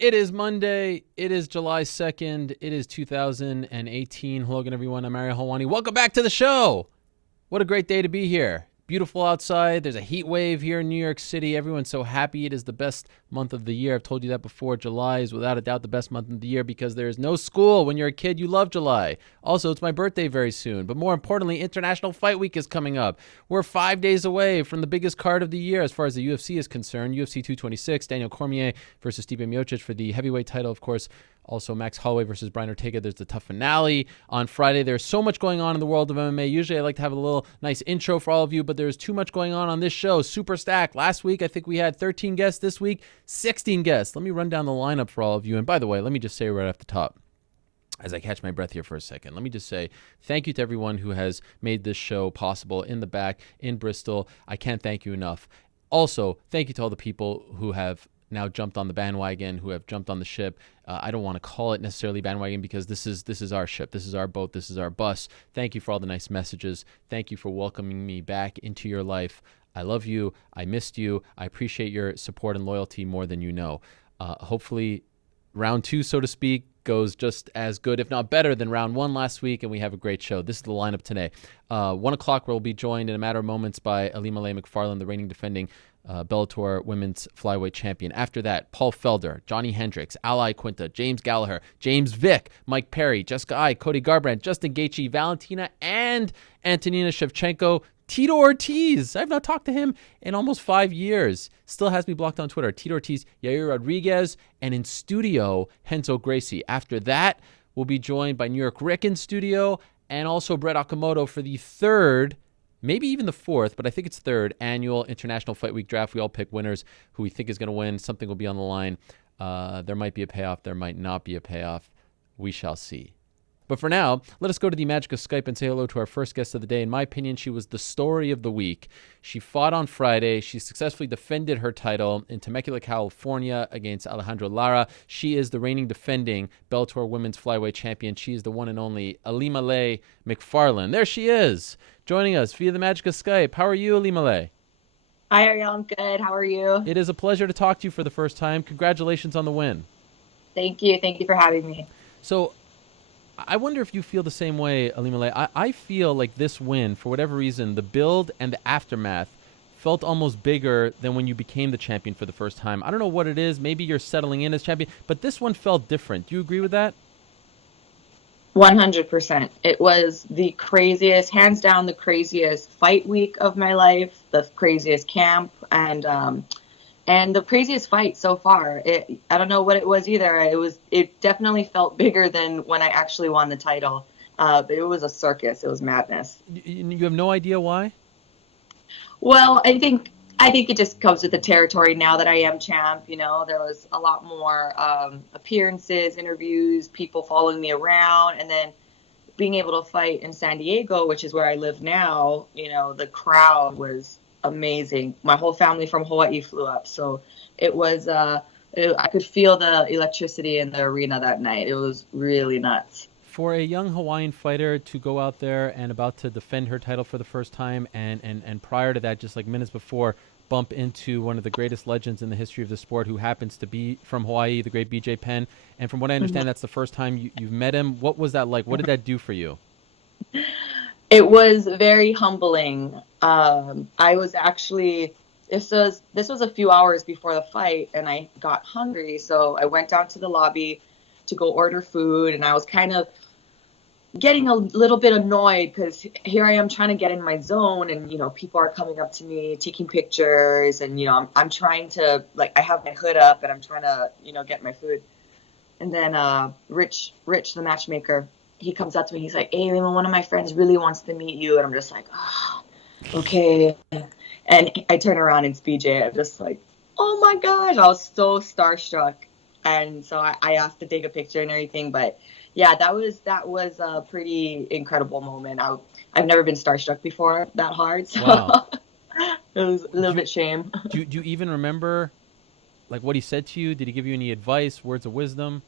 It is Monday. It is July 2nd. It is 2018. Hello again, everyone. I'm Ariel Helwani. Welcome back to the show. What a great day to be here. Beautiful outside. There's a heat wave here in New York City. Everyone's so happy. It is the best month of the year. I've told you that before. July is without a doubt the best month of the year because there is no school. When you're a kid, you love July. Also, it's my birthday very soon. But more importantly, International Fight Week is coming up. We're 5 days away from the biggest card of the year as far as the UFC is concerned. UFC 226, Daniel Cormier versus Stipe Miocic for the heavyweight title, of course. Also, Max Holloway versus Brian Ortega. There's the tough finale on Friday. There's so much going on in the world of MMA. Usually, I like to have a little nice intro for all of you, but there's too much going on this show. Super stacked. Last week, I think we had 13 guests. This week, 16 guests. Let me run down the lineup for all of you. And by the way, let me just say right off the top, as I catch my breath here for a second, let me just say thank you to everyone who has made this show possible in the back, in Bristol. I can't thank you enough. Also, thank you to all the people who have now jumped on the bandwagon, who have jumped on the ship. I don't want to call it necessarily bandwagon because this is our ship. This is our boat. This is our bus. Thank you for all the nice messages. Thank you for welcoming me back into your life. I love you. I missed you. I appreciate your support and loyalty more than you know. Hopefully, round two, so to speak, goes just as good, if not better, than round one last week, and we have a great show. This is the lineup today. 1 o'clock, we'll be joined in a matter of moments by Ilima-Lei Macfarlane, the reigning defending Bellator women's flyweight champion. After that, Paul Felder, Johny Hendricks, Iaquinta, James Gallagher, James Vick, Mike Perry, Jessica Ai, Cody Garbrandt, Justin Gaethje, Valentina, and Antonina Shevchenko. Tito Ortiz. I've not talked to him in almost 5 years. Still has me blocked on Twitter. Tito Ortiz, Yair Rodriguez, and in studio, Renzo Gracie. After that, we'll be joined by New York Rick in studio and also Brett Okamoto for the third, maybe even the fourth, but I think it's third annual International Fight Week draft. We all pick winners who we think is going to win. Something will be on the line. There might be a payoff. There might not be a payoff. We shall see. But for now, let us go to the magic of Skype and say hello to our first guest of the day. In my opinion, she was the story of the week. She fought on Friday. She successfully defended her title in Temecula, California against Alejandra Lara. She is the reigning defending Bellator women's flyweight champion. She is the one and only Ilima-Lei Macfarlane. There she is, joining us via the magic of Skype. How are you, Ilima-Lei? Hi, Ariel. I'm good. How are you? It is a pleasure to talk to you for the first time. Congratulations on the win. Thank you. Thank you for having me. So, I wonder if you feel the same way, Ilima-Lei. I feel like this win, for whatever reason, the build and the aftermath felt almost bigger than when you became the champion for the first time. I don't know what it is. Maybe you're settling in as champion, but this one felt different. Do you agree with that? 100%. It was the craziest, hands down, the craziest fight week of my life, the craziest camp, and the craziest fight so far. I don't know what it was either. It definitely felt bigger than when I actually won the title. But it was a circus. It was madness. You have no idea why? Well, I think it just comes with the territory now that I am champ. You know, there was a lot more appearances, interviews, people following me around, and then being able to fight in San Diego, which is where I live now. You know, the crowd was amazing. My whole family from Hawaii flew up, so it was. I could feel the electricity in the arena that night. It was really nuts. For a young Hawaiian fighter to go out there and about to defend her title for the first time and prior to that, just like minutes before, bump into one of the greatest legends in the history of the sport who happens to be from Hawaii, the great BJ Penn. And from what I understand, that's the first time you've met him. What was that like? What did that do for you? It was very humbling. I was actually this was a few hours before the fight, and I got hungry, so I went down to the lobby to go order food, and I was kind of getting a little bit annoyed because here I am trying to get in my zone, and people are coming up to me taking pictures, and I'm trying to, like, I have my hood up and I'm trying to get my food, and then Rich the matchmaker, he comes up to me, he's like, "Hey Lima, one of my friends really wants to meet you," and I'm just like, "Oh, okay." And I turn around and it's BJ. I'm just like, oh my gosh, I was so starstruck, and so I asked to take a picture and everything, but yeah, that was a pretty incredible moment. I've never been starstruck before that hard, so Wow. it was a little Do bit shame. do you even remember like what he said to you? Did he give you any advice, words of wisdom?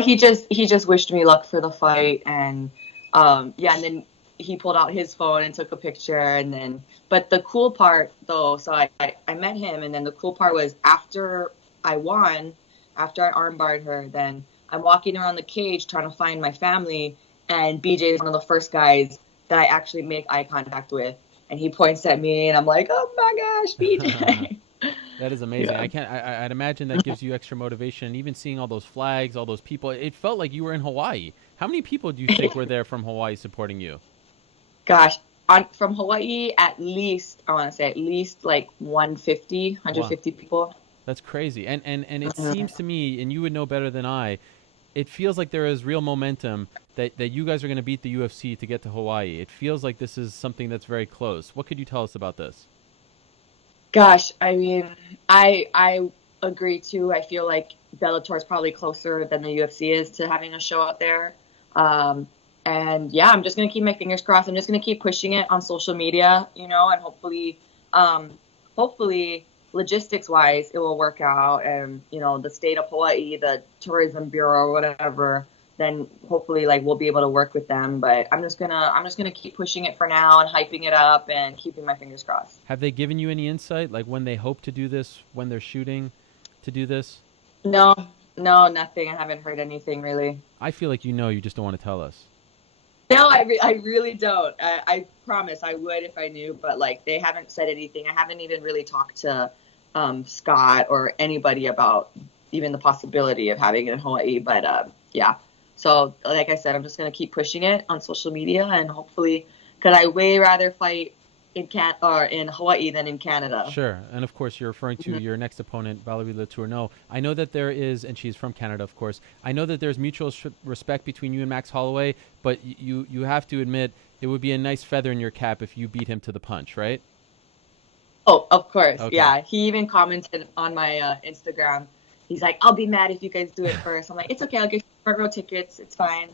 He just wished me luck for the fight, and yeah, and then he pulled out his phone and took a picture, and then but the cool part though, so I met him, and then the cool part was after I won, after I armbarred her, then I'm walking around the cage trying to find my family, and BJ is one of the first guys that I actually make eye contact with, and he points at me, and I'm like, oh my gosh, BJ. That is amazing. Yeah. I'd imagine that gives you extra motivation. Even seeing all those flags, all those people, it felt like you were in Hawaii. How many people do you think were there from Hawaii supporting you? Gosh, from Hawaii, at least, I want to say at least like 150, Wow, 150 people. that's crazy. And it Mhm. seems to me, and you would know better than I, it feels like there is real momentum that you guys are going to beat the UFC to get to Hawaii. It feels like this is something that's very close. What could you tell us about this? Gosh, I mean, I agree too. I feel like Bellator is probably closer than the UFC is to having a show out there. Um, and yeah, I'm just gonna keep my fingers crossed. I'm just gonna keep pushing it on social media, and um, hopefully, logistics wise, it will work out. And the state of Hawaii, the tourism bureau, or whatever, then hopefully, like, we'll be able to work with them. But I'm just gonna keep pushing it for now and hyping it up and keeping my fingers crossed. Have they given you any insight, like when they hope to do this, when they're shooting to do this? No, no, nothing. I haven't heard anything really. I feel like you just don't want to tell us. No, I really don't. I promise I would if I knew, but like they haven't said anything. I haven't even really talked to Scott or anybody about even the possibility of having it in Hawaii. But yeah, so like I said, I'm just gonna keep pushing it on social media and hopefully, because I way rather fight in Hawaii than in Canada. Sure. And of course, you're referring to Mhm. your next opponent, Valerie Letourneau. I know that there is, and she's from Canada, of course. I know that there's mutual respect between you and Max Holloway, but you have to admit it would be a nice feather in your cap if you beat him to the punch, right? Oh, of course. Okay. Yeah. He even commented on my Instagram. He's like, I'll be mad if you guys do it first. I'm like, it's okay. I'll get front row tickets. It's fine.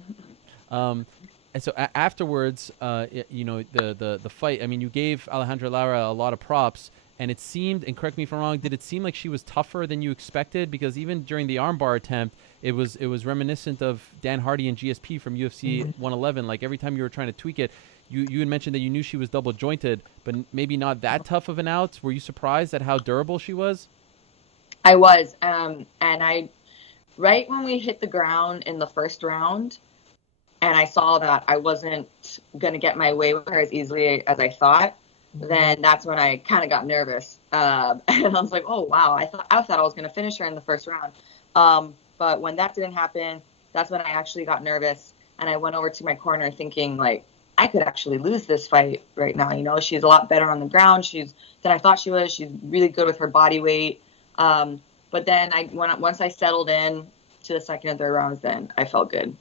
Um, and so afterwards, the fight. I mean, you gave Alejandra Lara a lot of props, and it seemed, and correct me if I'm wrong, did it seem like she was tougher than you expected? Because even during the armbar attempt, it was reminiscent of Dan Hardy and GSP from UFC 111. Like every time you were trying to tweak it, you had mentioned that you knew she was double jointed, but maybe not that tough of an out. Were you surprised at how durable she was? I was. And right when we hit the ground in the first round, and I saw that I wasn't going to get my way with her as easily as I thought, then that's when I kind of got nervous. And I was like, oh, wow, I thought I was going to finish her in the first round. But when that didn't happen, that's when I actually got nervous. And I went over to my corner thinking, like, I could actually lose this fight right now. She's a lot better on the ground than I thought she was. She's really good with her body weight. But then once I settled in to the second and third rounds, then I felt good.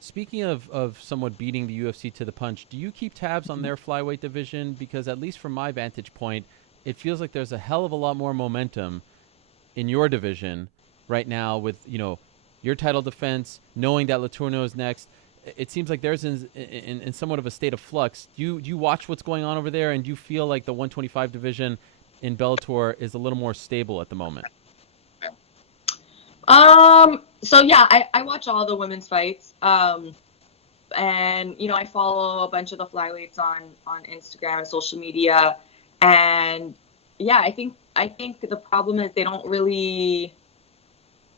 Speaking of somewhat beating the UFC to the punch, do you keep tabs on their flyweight division? Because at least from my vantage point, it feels like there's a hell of a lot more momentum in your division right now with, your title defense, knowing that Letourneau is next. It seems like there's in somewhat of a state of flux. Do you watch what's going on over there, and do you feel like the 125 division in Bellator is a little more stable at the moment? So yeah, I watch all the women's fights. And I follow a bunch of the flyweights on Instagram and social media. And yeah, I think the problem is they don't really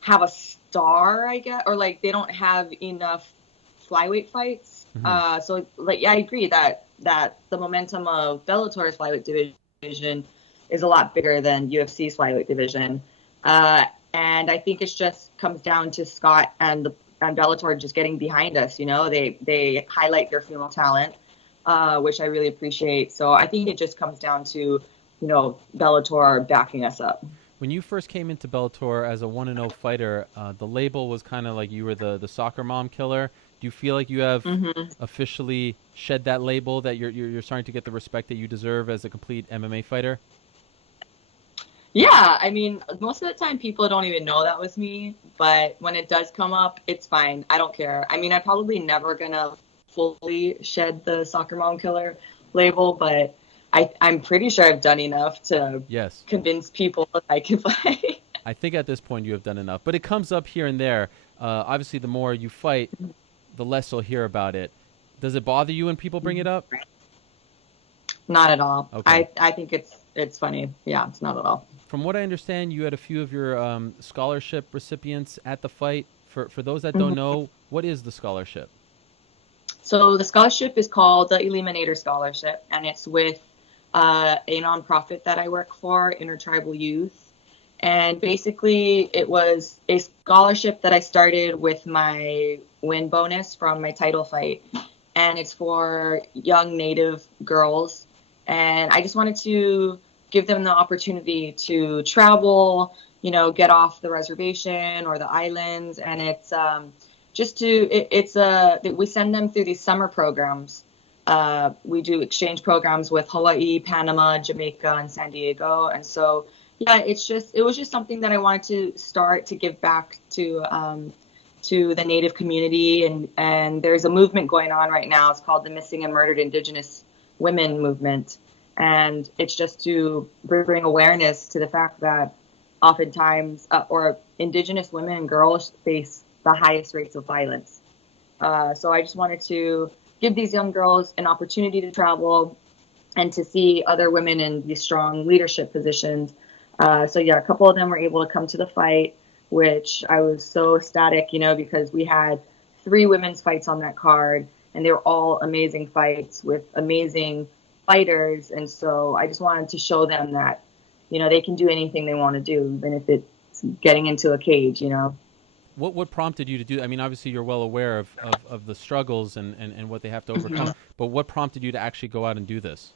have a star, I guess, or like they don't have enough flyweight fights. Mm-hmm. So like yeah, I agree that the momentum of Bellator's flyweight division is a lot bigger than UFC's flyweight division. And I think it just comes down to Scott and Bellator just getting behind us. They highlight their female talent, which I really appreciate. So I think it just comes down to Bellator backing us up. When you first came into Bellator as a 1-0 fighter, the label was kind of like you were the soccer mom killer. Do you feel like you have officially shed that label, that you're starting to get the respect that you deserve as a complete MMA fighter? Yeah, I mean, most of the time people don't even know that was me, but when it does come up, it's fine. I don't care. I mean, I'm probably never gonna fully shed the soccer mom killer label, but I'm pretty sure I've done enough to Yes. convince people that I can fight. I think at this point you have done enough, but it comes up here and there. Obviously, the more you fight, the less you'll hear about it. Does it bother you when people bring it up? Not at all. Okay. I think it's funny. Yeah, it's not at all. From what I understand, you had a few of your scholarship recipients at the fight. For those that don't Mhm. know, what is the scholarship? So the scholarship is called the Eliminator Scholarship, and it's with a nonprofit that I work for, Intertribal Youth. And basically, it was a scholarship that I started with my win bonus from my title fight. And it's for young Native girls. And I just wanted to give them the opportunity to travel, get off the reservation or the islands. And it's we send them through these summer programs. We do exchange programs with Hawaii, Panama, Jamaica, and San Diego. And so, yeah, it was just something that I wanted to start to give back to the Native community. And there's a movement going on right now. It's called the Missing and Murdered Indigenous Women Movement. And it's just to bring awareness to the fact that oftentimes, or Indigenous women and girls face the highest rates of violence. So I just wanted to give these young girls an opportunity to travel and to see other women in these strong leadership positions. So yeah, a couple of them were able to come to the fight, which I was so ecstatic, because we had 3 women's fights on that card, and they were all amazing fights with amazing fighters. And so I just wanted to show them that, they can do anything they want to do, even if it's getting into a cage. What prompted you to do that? I mean, obviously you're well aware of the struggles and what they have to overcome, but what prompted you to actually go out and do this?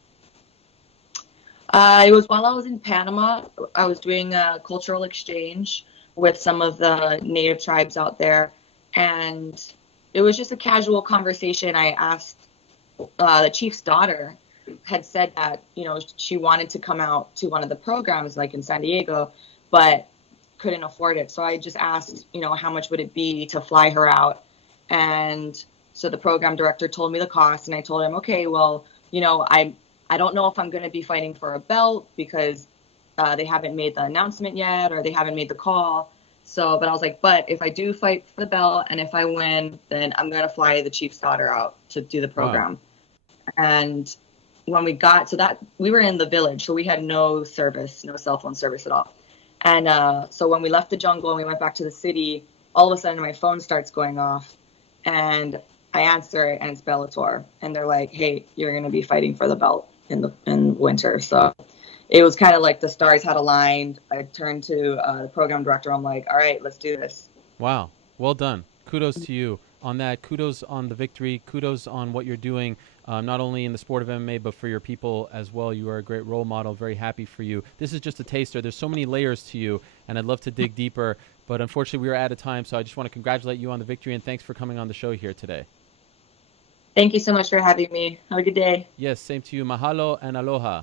It was while I was in Panama. I was doing a cultural exchange with some of the native tribes out there, and it was just a casual conversation. I asked the chief's daughter had said that she wanted to come out to one of the programs like in San Diego, but couldn't afford it. So I just asked, how much would it be to fly her out? And so the program director told me the cost, and I told him, okay, well, I don't know if I'm going to be fighting for a belt because they haven't made the announcement yet, or they haven't made the call. So, but I was like, but if I do fight for the belt and if I win, then I'm going to fly the chief's daughter out to do the program. Wow. And when we got to that, we were in the village, so we had no service, no cell phone service at all. And so when we left the jungle and we went back to the city, all of a sudden my phone starts going off, and I answer it, and it's Bellator, and they're like, "Hey, you're going to be fighting for the belt in winter." So it was kind of like the stars had aligned. I turned to the program director. I'm like, "All right, let's do this." Wow. Well done. Kudos to you on that. Kudos on the victory. Kudos on what you're doing, not only in the sport of MMA, but for your people as well. You are a great role model. Very happy for you. This is just a taster. There's so many layers to you, and I'd love to dig deeper. But unfortunately, we are out of time. So I just want to congratulate you on the victory, and thanks for coming on the show here today. Thank you so much for having me. Have a good day. Yes, same to you. Mahalo and aloha.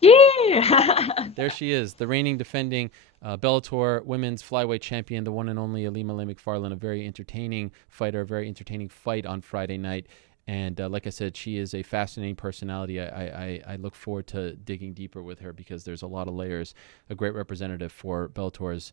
Yeah. There she is, the reigning, defending Bellator women's flyweight champion, the one and only Ilima-Lei Macfarlane, a very entertaining fighter, a very entertaining fight on Friday night. And like I said, she is a fascinating personality. I look forward to digging deeper with her because there's a lot of layers. A great representative for Bellator's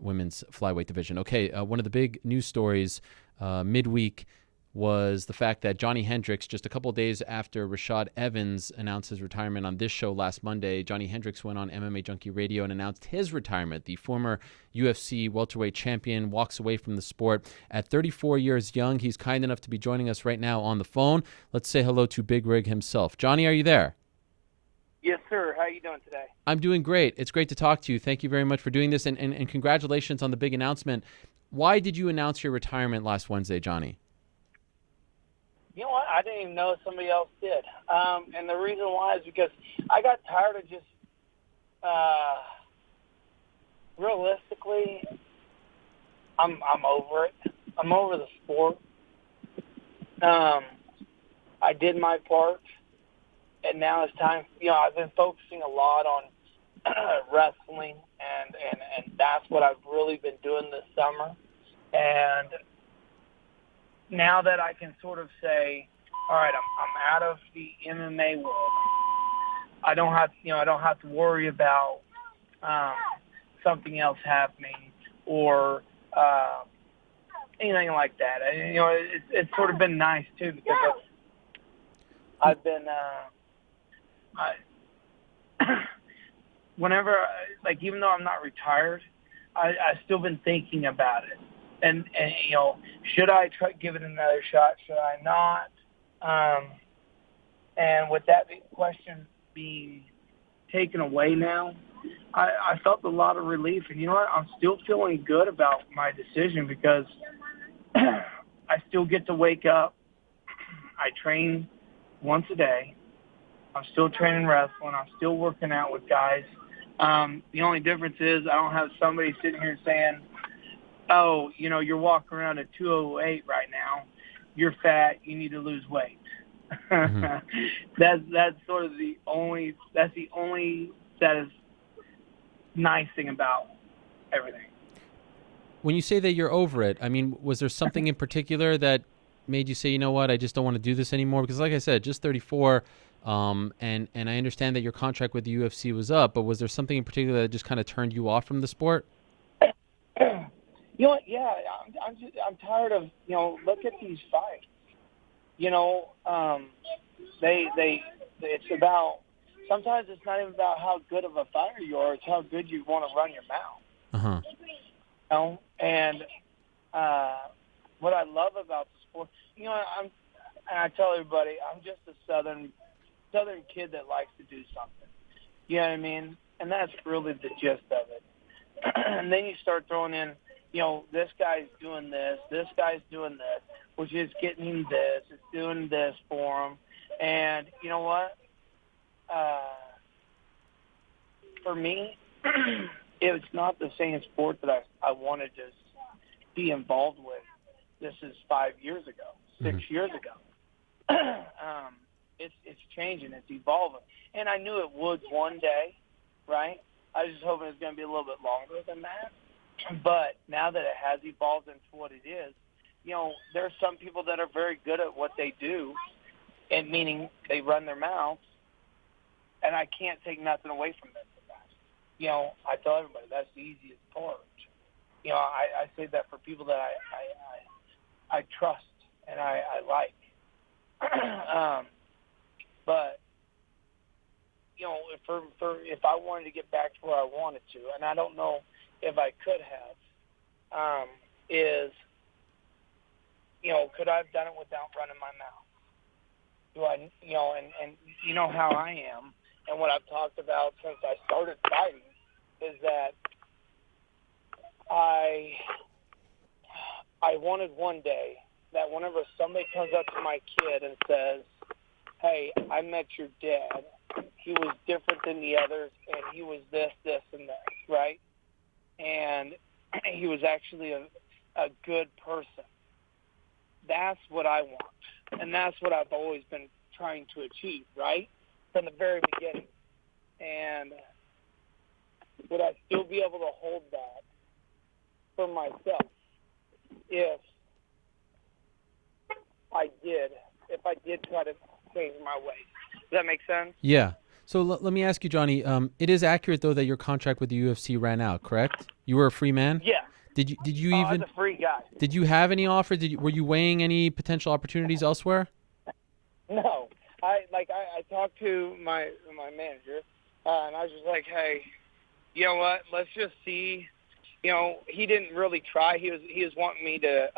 women's flyweight division. Okay, one of the big news stories midweek was the fact that Johny Hendricks, just a couple of days after Rashad Evans announced his retirement on this show last Monday, Johny Hendricks went on MMA Junkie Radio and announced his retirement. The former UFC welterweight champion walks away from the sport at 34 years young. He's kind enough to be joining us right now on the phone. Let's say hello to Big Rig himself. Johnny, are you there? Yes, sir. How are you doing today? I'm doing great. It's great to talk to you. Thank you very much for doing this, and congratulations on the big announcement. Why did you announce your retirement last Wednesday, Johnny? You know what? I didn't even know somebody else did. And the reason why is because I got tired of just, realistically, I'm over it. I'm over the sport. I did my part, and now it's time. I've been focusing a lot on wrestling, and that's what I've really been doing this summer. And now that I can sort of say, all right, I'm out of the MMA world. I don't have to worry about something else happening or anything like that. It's sort of been nice too because I've been whenever, like, even though I'm not retired, I've still been thinking about it. And should I give it another shot? Should I not? And with that question being taken away now, I felt a lot of relief. And you know what? I'm still feeling good about my decision because I still get to wake up. I train once a day. I'm still training wrestling. I'm still working out with guys. The only difference is I don't have somebody sitting here saying, oh, you're walking around at 208 right now. You're fat. You need to lose weight. Mm-hmm. That's sort of the only that is nice thing about everything. When you say that you're over it, I mean, was there something in particular that made you say, you know what, I just don't want to do this anymore? Because like I said, just 34, and I understand that your contract with the UFC was up, but was there something in particular that just kind of turned you off from the sport? You know what? Yeah, I'm tired of, look at these fights. It's about, sometimes it's not even about how good of a fighter you are, it's how good you want to run your mouth. Uh-huh. And what I love about the sport, I tell everybody, I'm just a southern kid that likes to do something. You know what I mean? And that's really the gist of it. And then you start throwing in, this guy's doing this guy's doing this, which is getting him this, it's doing this for him. And you know what? For me, it's not the same sport that I wanted to be involved with. This is 5 years ago, 6 years ago. It's changing, it's evolving. And I knew it would one day, right? I was just hoping it was going to be a little bit longer than that. But now that it has evolved into what it is, there's some people that are very good at what they do, and meaning they run their mouths, and I can't take nothing away from them for that. I tell everybody that's the easiest part. I say that for people that I trust and I like. But if I wanted to get back to where I wanted to, and I don't know if I could have, could I have done it without running my mouth? Do I, and you know how I am, and what I've talked about since I started fighting is that I wanted one day that whenever somebody comes up to my kid and says, hey, I met your dad, he was different than the others, and he was this, this, and this, right? And he was actually a good person. That's what I want, and that's what I've always been trying to achieve, right, from the very beginning. And would I still be able to hold that for myself if I did try to change my ways? Does that make sense? Yeah. So let me ask you, Johny. It is accurate though that your contract with the UFC ran out, correct? You were a free man. Yeah. Did you even? I was a free guy. Did you have any offers? Were you weighing any potential opportunities elsewhere? No. I talked to my manager, and I was just like, hey, you know what? Let's just see. He didn't really try. He was wanting me to,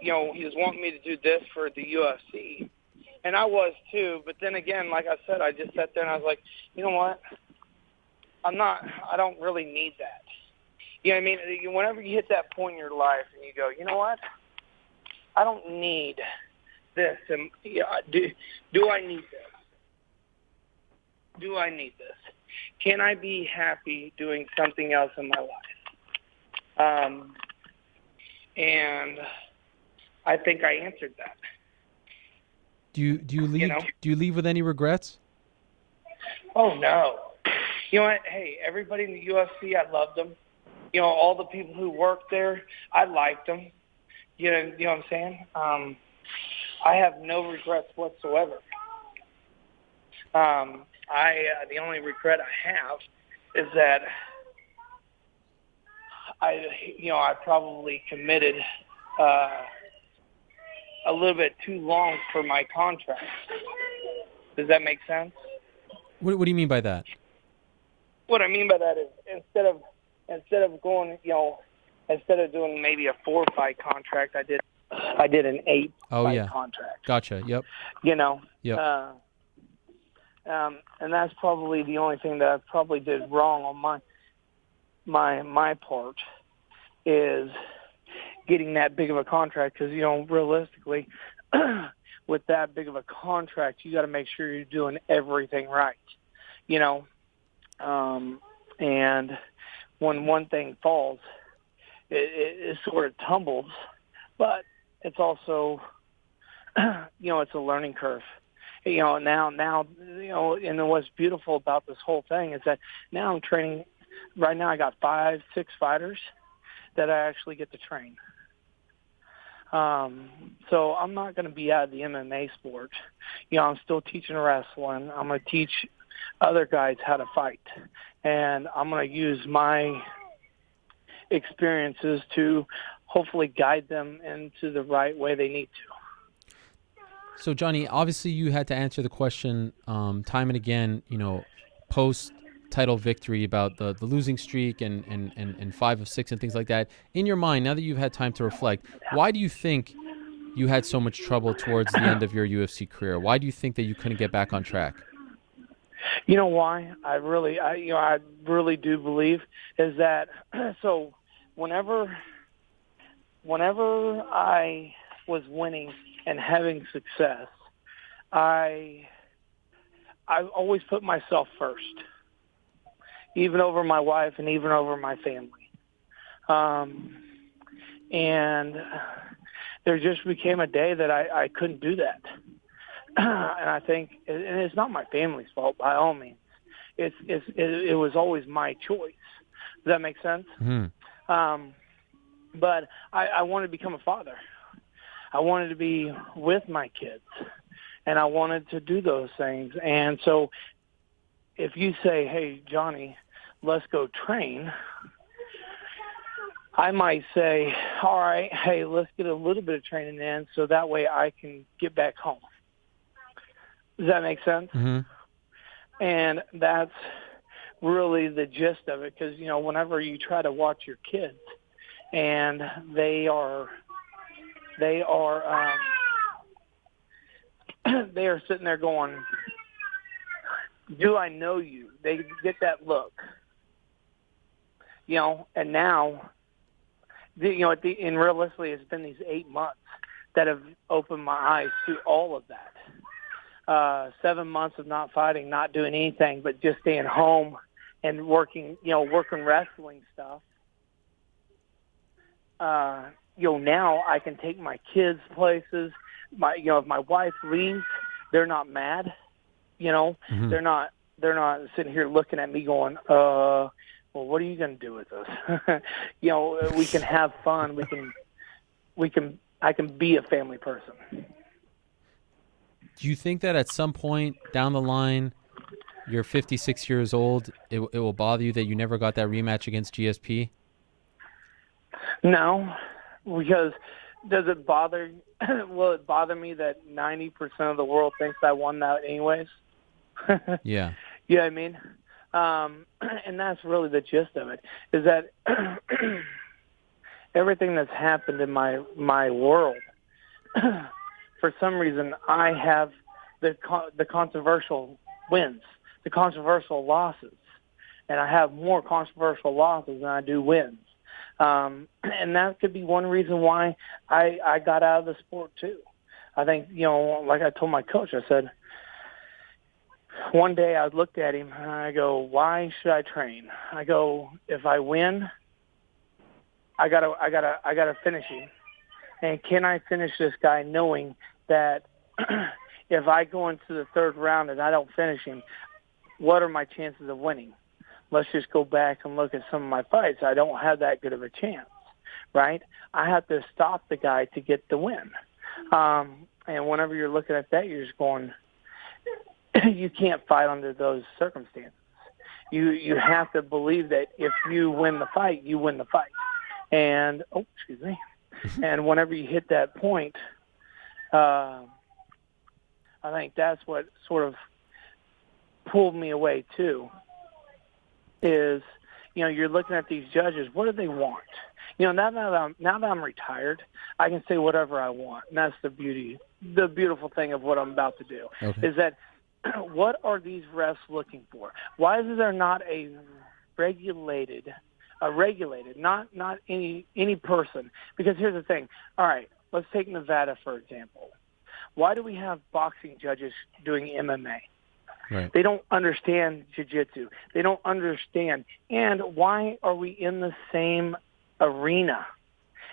he was wanting me to do this for the UFC. And I was too, but then again, like I said, I just sat there and I was like, you know what? I don't really need that. You know what I mean? Whenever you hit that point in your life and you go, you know what? I don't need this. And do I need this? Do I need this? Can I be happy doing something else in my life? And I think I answered that. Do you leave? Do you leave with any regrets? Oh no! You know what? Hey, everybody in the UFC, I loved them. All the people who worked there, I liked them. You know what I'm saying? I have no regrets whatsoever. The only regret I have is that I probably committed a little bit too long for my contract. Does that make sense? What do you mean by that? what I mean by that is instead of going, instead of doing maybe a 4-fight contract, I did an 8-fight contract. Gotcha. Yep. Yep. And that's probably the only thing that I probably did wrong on my part is getting that big of a contract, because realistically, with that big of a contract, you got to make sure you're doing everything right, and when one thing falls, it sort of tumbles, but it's also, it's a learning curve. Now, and what's beautiful about this whole thing is that now I'm training. Right now, I got 5-6 fighters that I actually get to train. So I'm not going to be out of the MMA sport. I'm still teaching wrestling. I'm going to teach other guys how to fight, and I'm going to use my experiences to hopefully guide them into the right way they need to. So, Johny, obviously you had to answer the question time and again, post-title victory about the losing streak and 5 of 6 and things like that. In your mind, now that you've had time to reflect, why do you think you had so much trouble towards the end of your UFC career? Why do you think that you couldn't get back on track? You know why? I really do believe is that so whenever I was winning and having success, I always put myself first, even over my wife and even over my family. And there just became a day that I couldn't do that. And I think, and it's not my family's fault by all means. It was always my choice. Does that make sense? Mm-hmm. But I wanted to become a father. I wanted to be with my kids, and I wanted to do those things. And so if you say, hey, Johny, let's go train, I might say, all right, hey, let's get a little bit of training in so that way I can get back home. Does that make sense? Mm-hmm. And that's really the gist of it, because, whenever you try to watch your kids and they are sitting there going, do I know you? They get that look, and now, and realistically, it's been these 8 months that have opened my eyes to all of that. 7 months of not fighting, not doing anything, but just staying home and working wrestling stuff. Now I can take my kids places. If my wife leaves, they're not mad. Mm-hmm. They're not sitting here looking at me going, well, what are you going to do with us? We can have fun. I can be a family person. Do you think that at some point down the line, you're 56 years old, it will bother you that you never got that rematch against GSP? No, because does it bother? Will it bother me that 90% of the world thinks I won that anyways? Yeah. You know what I mean? And that's really the gist of it, is that everything that's happened in my world, for some reason, I have the controversial wins, the controversial losses, and I have more controversial losses than I do wins. And that could be one reason why I got out of the sport too. I think, like I told my coach, I said, one day I looked at him and I go, why should I train? I go, if I win, I gotta finish him. And can I finish this guy knowing that if I go into the third round and I don't finish him, what are my chances of winning? Let's just go back and look at some of my fights. I don't have that good of a chance, right? I have to stop the guy to get the win. And whenever you're looking at that, you're just going, you can't fight under those circumstances. You have to believe that if you win the fight, you win the fight. And, and whenever you hit that point, I think that's what sort of pulled me away too. is, you're looking at these judges. What do they want? Now that I'm retired, I can say whatever I want, and that's the beautiful thing of what I'm about to do. Okay. Is that what are these refs looking for? Why is there not a regulated, not any person? Because here's the thing. All right, let's take Nevada for example. Why do we have boxing judges doing MMA? Right. They don't understand jiu-jitsu. They don't understand. And why are we in the same arena?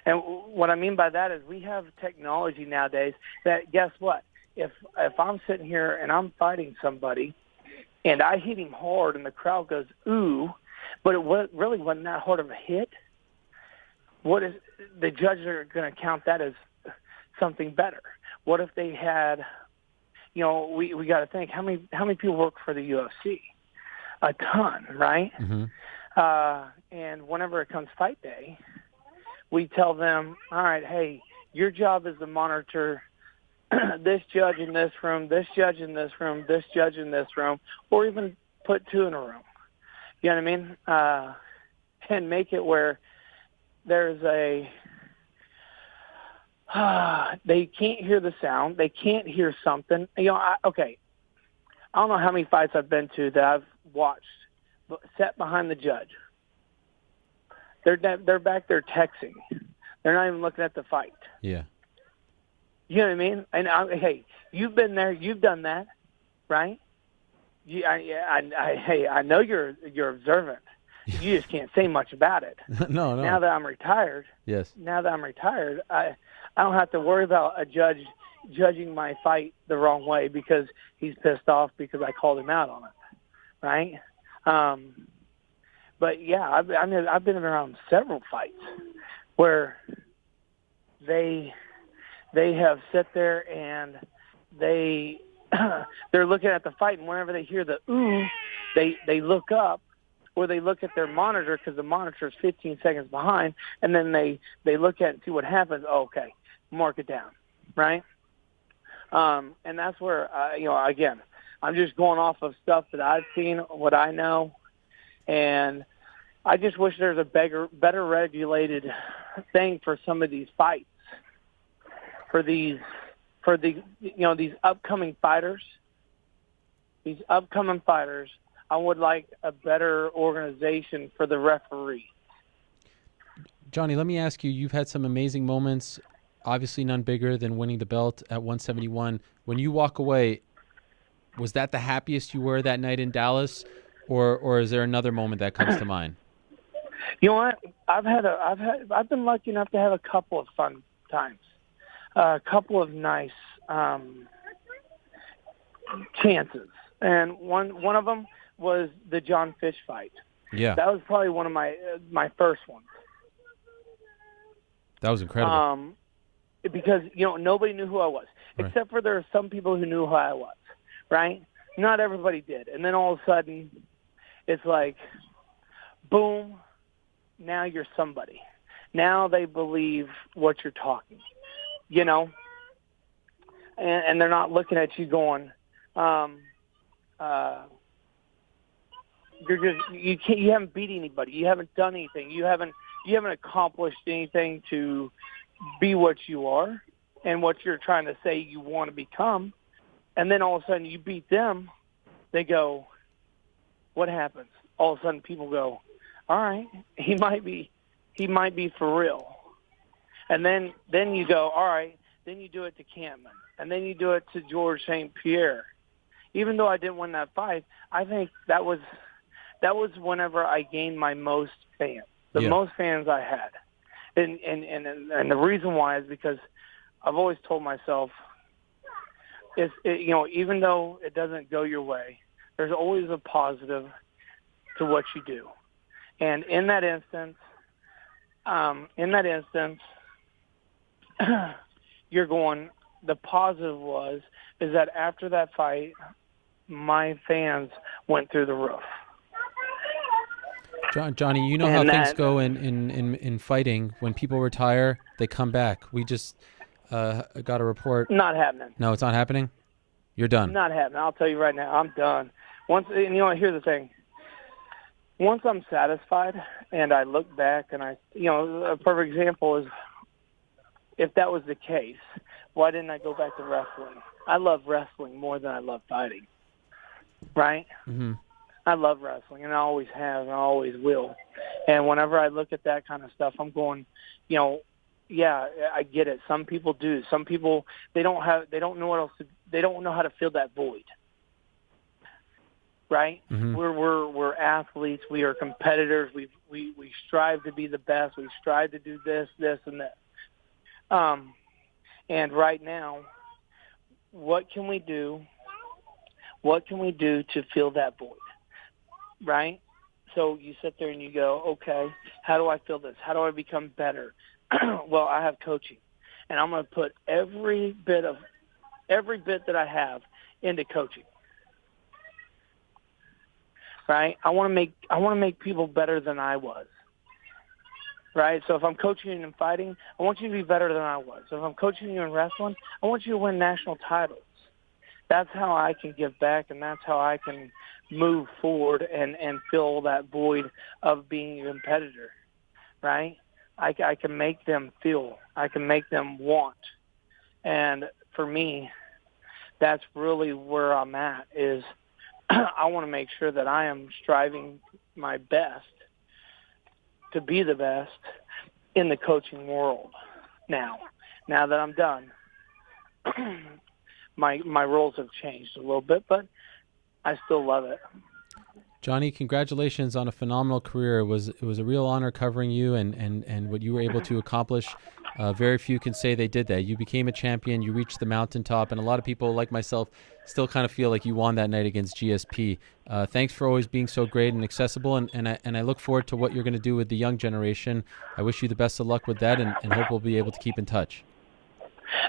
And what I mean by that is we have technology nowadays that, guess what? If I'm sitting here and I'm fighting somebody and I hit him hard and the crowd goes, ooh, but it really wasn't that hard of a hit, what is the judges are going to count that as something better? What if they had, we got to think, how many people work for the UFC? A ton, right? Mm-hmm. And whenever it comes fight day, we tell them, all right, hey, your job is to monitor this judge in this room, this judge in this room, this judge in this room, or even put two in a room. You know what I mean? And make it where there's they can't hear the sound. They can't hear something. I don't know how many fights I've been to that I've watched, but sat behind the judge. They're back there texting. They're not even looking at the fight. Yeah. You know what I mean? And hey, you've been there. You've done that, right? I know you're observant. You just can't say much about it. No. Now that I'm retired. Yes. Now that I'm retired, I don't have to worry about a judge judging my fight the wrong way because he's pissed off because I called him out on it, right? But yeah, I've been around several fights where they have sit there and they're looking at the fight, and whenever they hear the ooh, they look up or they look at their monitor because the monitor is 15 seconds behind, and then they look at it and see what happens. Oh, okay, mark it down, right? And that's where again, I'm just going off of stuff that I've seen, what I know, and I just wish there's a better regulated thing for some of these fights, for these upcoming fighters. These upcoming fighters, I would like a better organization for the referee. Johny, let me ask you, you've had some amazing moments, obviously none bigger than winning the belt at 171. When you walk away, was that the happiest you were that night in Dallas, or is there another moment that comes to mind? You know what? I've been lucky enough to have a couple of fun times, a couple of nice chances, and one of them was the John Fish fight. Yeah, that was probably one of my first ones. That was incredible. Because nobody knew who I was, right. Except for there are some people who knew who I was, right? Not everybody did, and then all of a sudden, it's like, boom. Now you're somebody. Now they believe what you're talking, and they're not looking at you going, you haven't beat anybody. You haven't done anything. You haven't accomplished anything to be what you are and what you're trying to say you want to become. And then all of a sudden you beat them. They go, what happens? All of a sudden people go, all right, he might be for real. And then you go, all right, then you do it to Campman. And then you do it to George St. Pierre. Even though I didn't win that fight, I think that was whenever I gained my most fans, the most fans I had. And the reason why is because I've always told myself, even though it doesn't go your way, there's always a positive to what you do. And in that instance, you're going, the positive is that after that fight, my fans went through the roof. Johny, you know how things go in fighting. When people retire, they come back. We just got a report. Not happening. No, it's not happening? You're done. Not happening. I'll tell you right now, I'm done. Here's the thing. once I'm satisfied and I look back and a perfect example is if that was the case, why didn't I go back to wrestling? I love wrestling more than I love fighting, right? Mm-hmm. I love wrestling, and I always have, and I always will. And whenever I look at that kind of stuff, I'm going, yeah, I get it. Some people do. Some people they don't know what else. They don't know how to fill that void, right? Mm-hmm. We're athletes. We are competitors. We strive to be the best. We strive to do this, and that. And right now, what can we do? What can we do to fill that void? Right? So you sit there and you go, okay, how do I fill this? How do I become better? Well, I have coaching, and I'm going to put every bit that I have into coaching. Right? I want to make people better than I was. Right? So if I'm coaching you in fighting, I want you to be better than I was. So if I'm coaching you in wrestling, I want you to win national titles. That's how I can give back, and that's how I can move forward and fill that void of being a competitor, right? I can make them feel. I can make them want. And for me, that's really where I'm at is I want to make sure that I am striving my best to be the best in the coaching world now that I'm done. My roles have changed a little bit, but I still love it. Johny, congratulations on a phenomenal career. It was a real honor covering you and what you were able to accomplish. Very few can say they did that. You became a champion. You reached the mountaintop, and a lot of people like myself still kind of feel like you won that night against GSP. Thanks for always being so great and accessible, and I look forward to what you're going to do with the young generation. I wish you the best of luck with that, and hope we'll be able to keep in touch.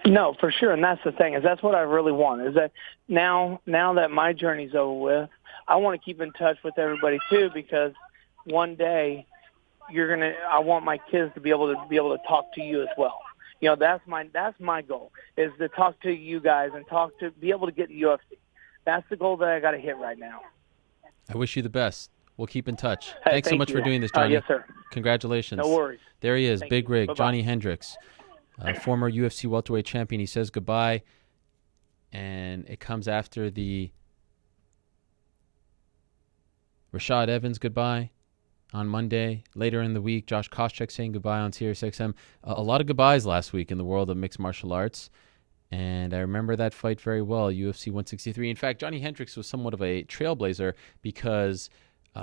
No, for sure, and that's the thing is that's what I really want is that now that my journey's over with, I want to keep in touch with everybody too because one day I want my kids to be able to talk to you as well. That's my goal is to talk to you guys and be able to get to UFC. That's the goal that I got to hit right now. I wish you the best. We'll keep in touch. Hey, Thanks so much for doing this, Johny. Yes, sir. Congratulations. No worries. There he is, Thank Big you. Rig, Bye-bye. Johny Hendricks, former UFC welterweight champion. He says goodbye, and it comes after the Rashad Evans goodbye on Monday. Later in the week, Josh Koscheck saying goodbye on SiriusXM. A lot of goodbyes last week in the world of mixed martial arts, and I remember that fight very well, UFC 163. In fact, Johny Hendricks was somewhat of a trailblazer because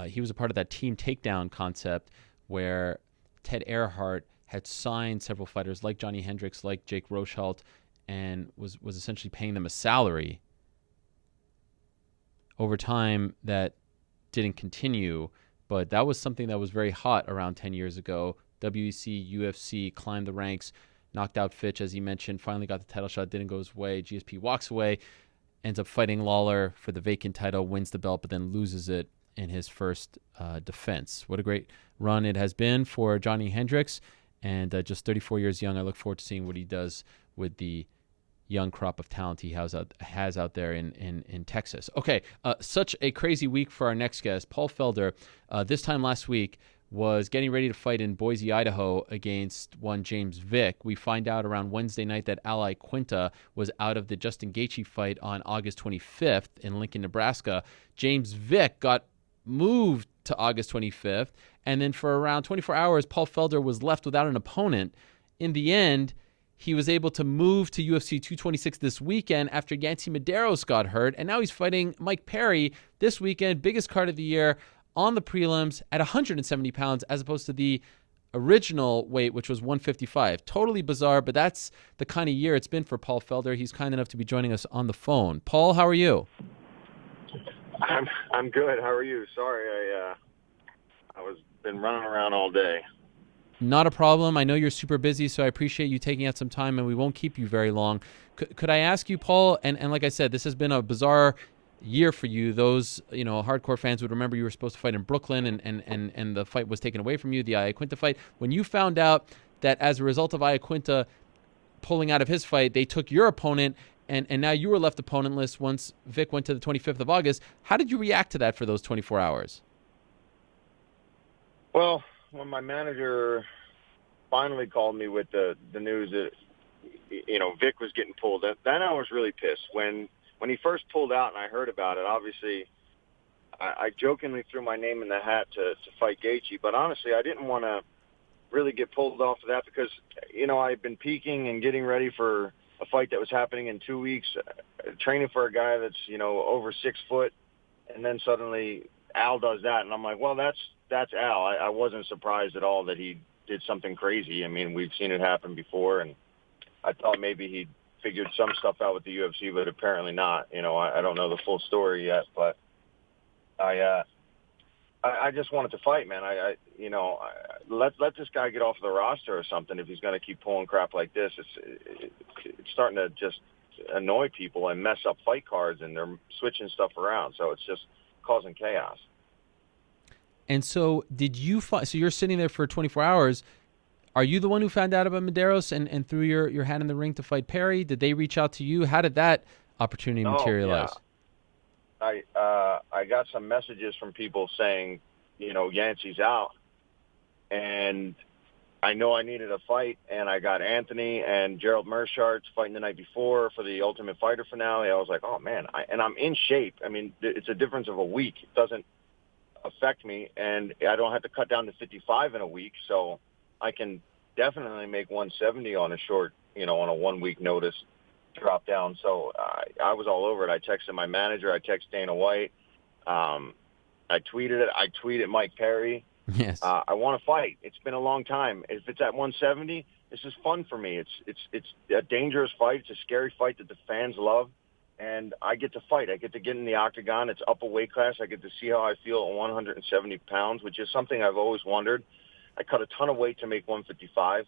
he was a part of that team takedown concept where Ted Earhart had signed several fighters like Johny Hendricks, like Jake Rochelt, and was essentially paying them a salary over time that didn't continue. But that was something that was very hot around 10 years ago. WEC, UFC climbed the ranks, knocked out Fitch, as he mentioned, finally got the title shot, didn't go his way. GSP walks away, ends up fighting Lawler for the vacant title, wins the belt, but then loses it in his first defense. What a great run it has been for Johny Hendricks. And just 34 years young, I look forward to seeing what he does with the young crop of talent he has out there in Texas. Okay, such a crazy week for our next guest. Paul Felder, this time last week, was getting ready to fight in Boise, Idaho against one James Vick. We find out around Wednesday night that Iaquinta was out of the Justin Gaethje fight on August 25th in Lincoln, Nebraska. James Vick got moved to August 25th, and then for around 24 hours, Paul Felder was left without an opponent. In the end, he was able to move to UFC 226 this weekend after Yancy Medeiros got hurt, and now he's fighting Mike Perry this weekend, biggest card of the year, on the prelims at 170 pounds as opposed to the original weight, which was 155. Totally bizarre, but that's the kind of year it's been for Paul Felder. He's kind enough to be joining us on the phone. Paul, how are you? I'm good. How are you? Sorry, I was been running around all day. Not a problem. I know you're super busy, so I appreciate you taking out some time, and we won't keep you very long. Could I ask you, Paul, and like I said, this has been a bizarre year for you. Those, hardcore fans would remember you were supposed to fight in Brooklyn, and the fight was taken away from you, the Iaquinta fight. When you found out that as a result of Iaquinta pulling out of his fight, they took your opponent, and now you were left opponentless once Vic went to the 25th of August, how did you react to that for those 24 hours? Well, when my manager finally called me with the news that, Vic was getting pulled, then I was really pissed. When he first pulled out and I heard about it, obviously I jokingly threw my name in the hat to fight Gaethje, but honestly I didn't want to really get pulled off of that because, I've been peaking and getting ready for a fight that was happening in 2 weeks, training for a guy that's, over 6 foot, and then suddenly Al does that, and I'm like, well, that's Al. I wasn't surprised at all that he did something crazy. I mean, we've seen it happen before, and I thought maybe he figured some stuff out with the UFC, but apparently not. I don't know the full story yet, but I just wanted to fight, man. Let this guy get off the roster or something if he's going to keep pulling crap like this. It's starting to just annoy people and mess up fight cards, and they're switching stuff around, so it's just causing chaos. And so so you're sitting there for 24 hours. Are you the one who found out about Medeiros and threw your hat in the ring to fight Perry? Did they reach out to you? How did that opportunity materialize? Yeah. I got some messages from people saying, Yancey's out, and I know I needed a fight, and I got Anthony and Gerald Mershart's fighting the night before for the Ultimate Fighter finale. I was like, oh man, I'm in shape. I mean, it's a difference of a week. It doesn't affect me, and I don't have to cut down to 55 in a week, so I can definitely make 170 on a short, on a 1 week notice drop down. So I was all over it. I texted my manager. I texted Dana White. I tweeted it. I tweeted Mike Perry. Yes. I want to fight. It's been a long time. If it's at 170, this is fun for me. It's a dangerous fight. It's a scary fight that the fans love, and I get to fight. I get to get in the octagon. It's up a weight class. I get to see how I feel at 170 pounds, which is something I've always wondered. I cut a ton of weight to make 155,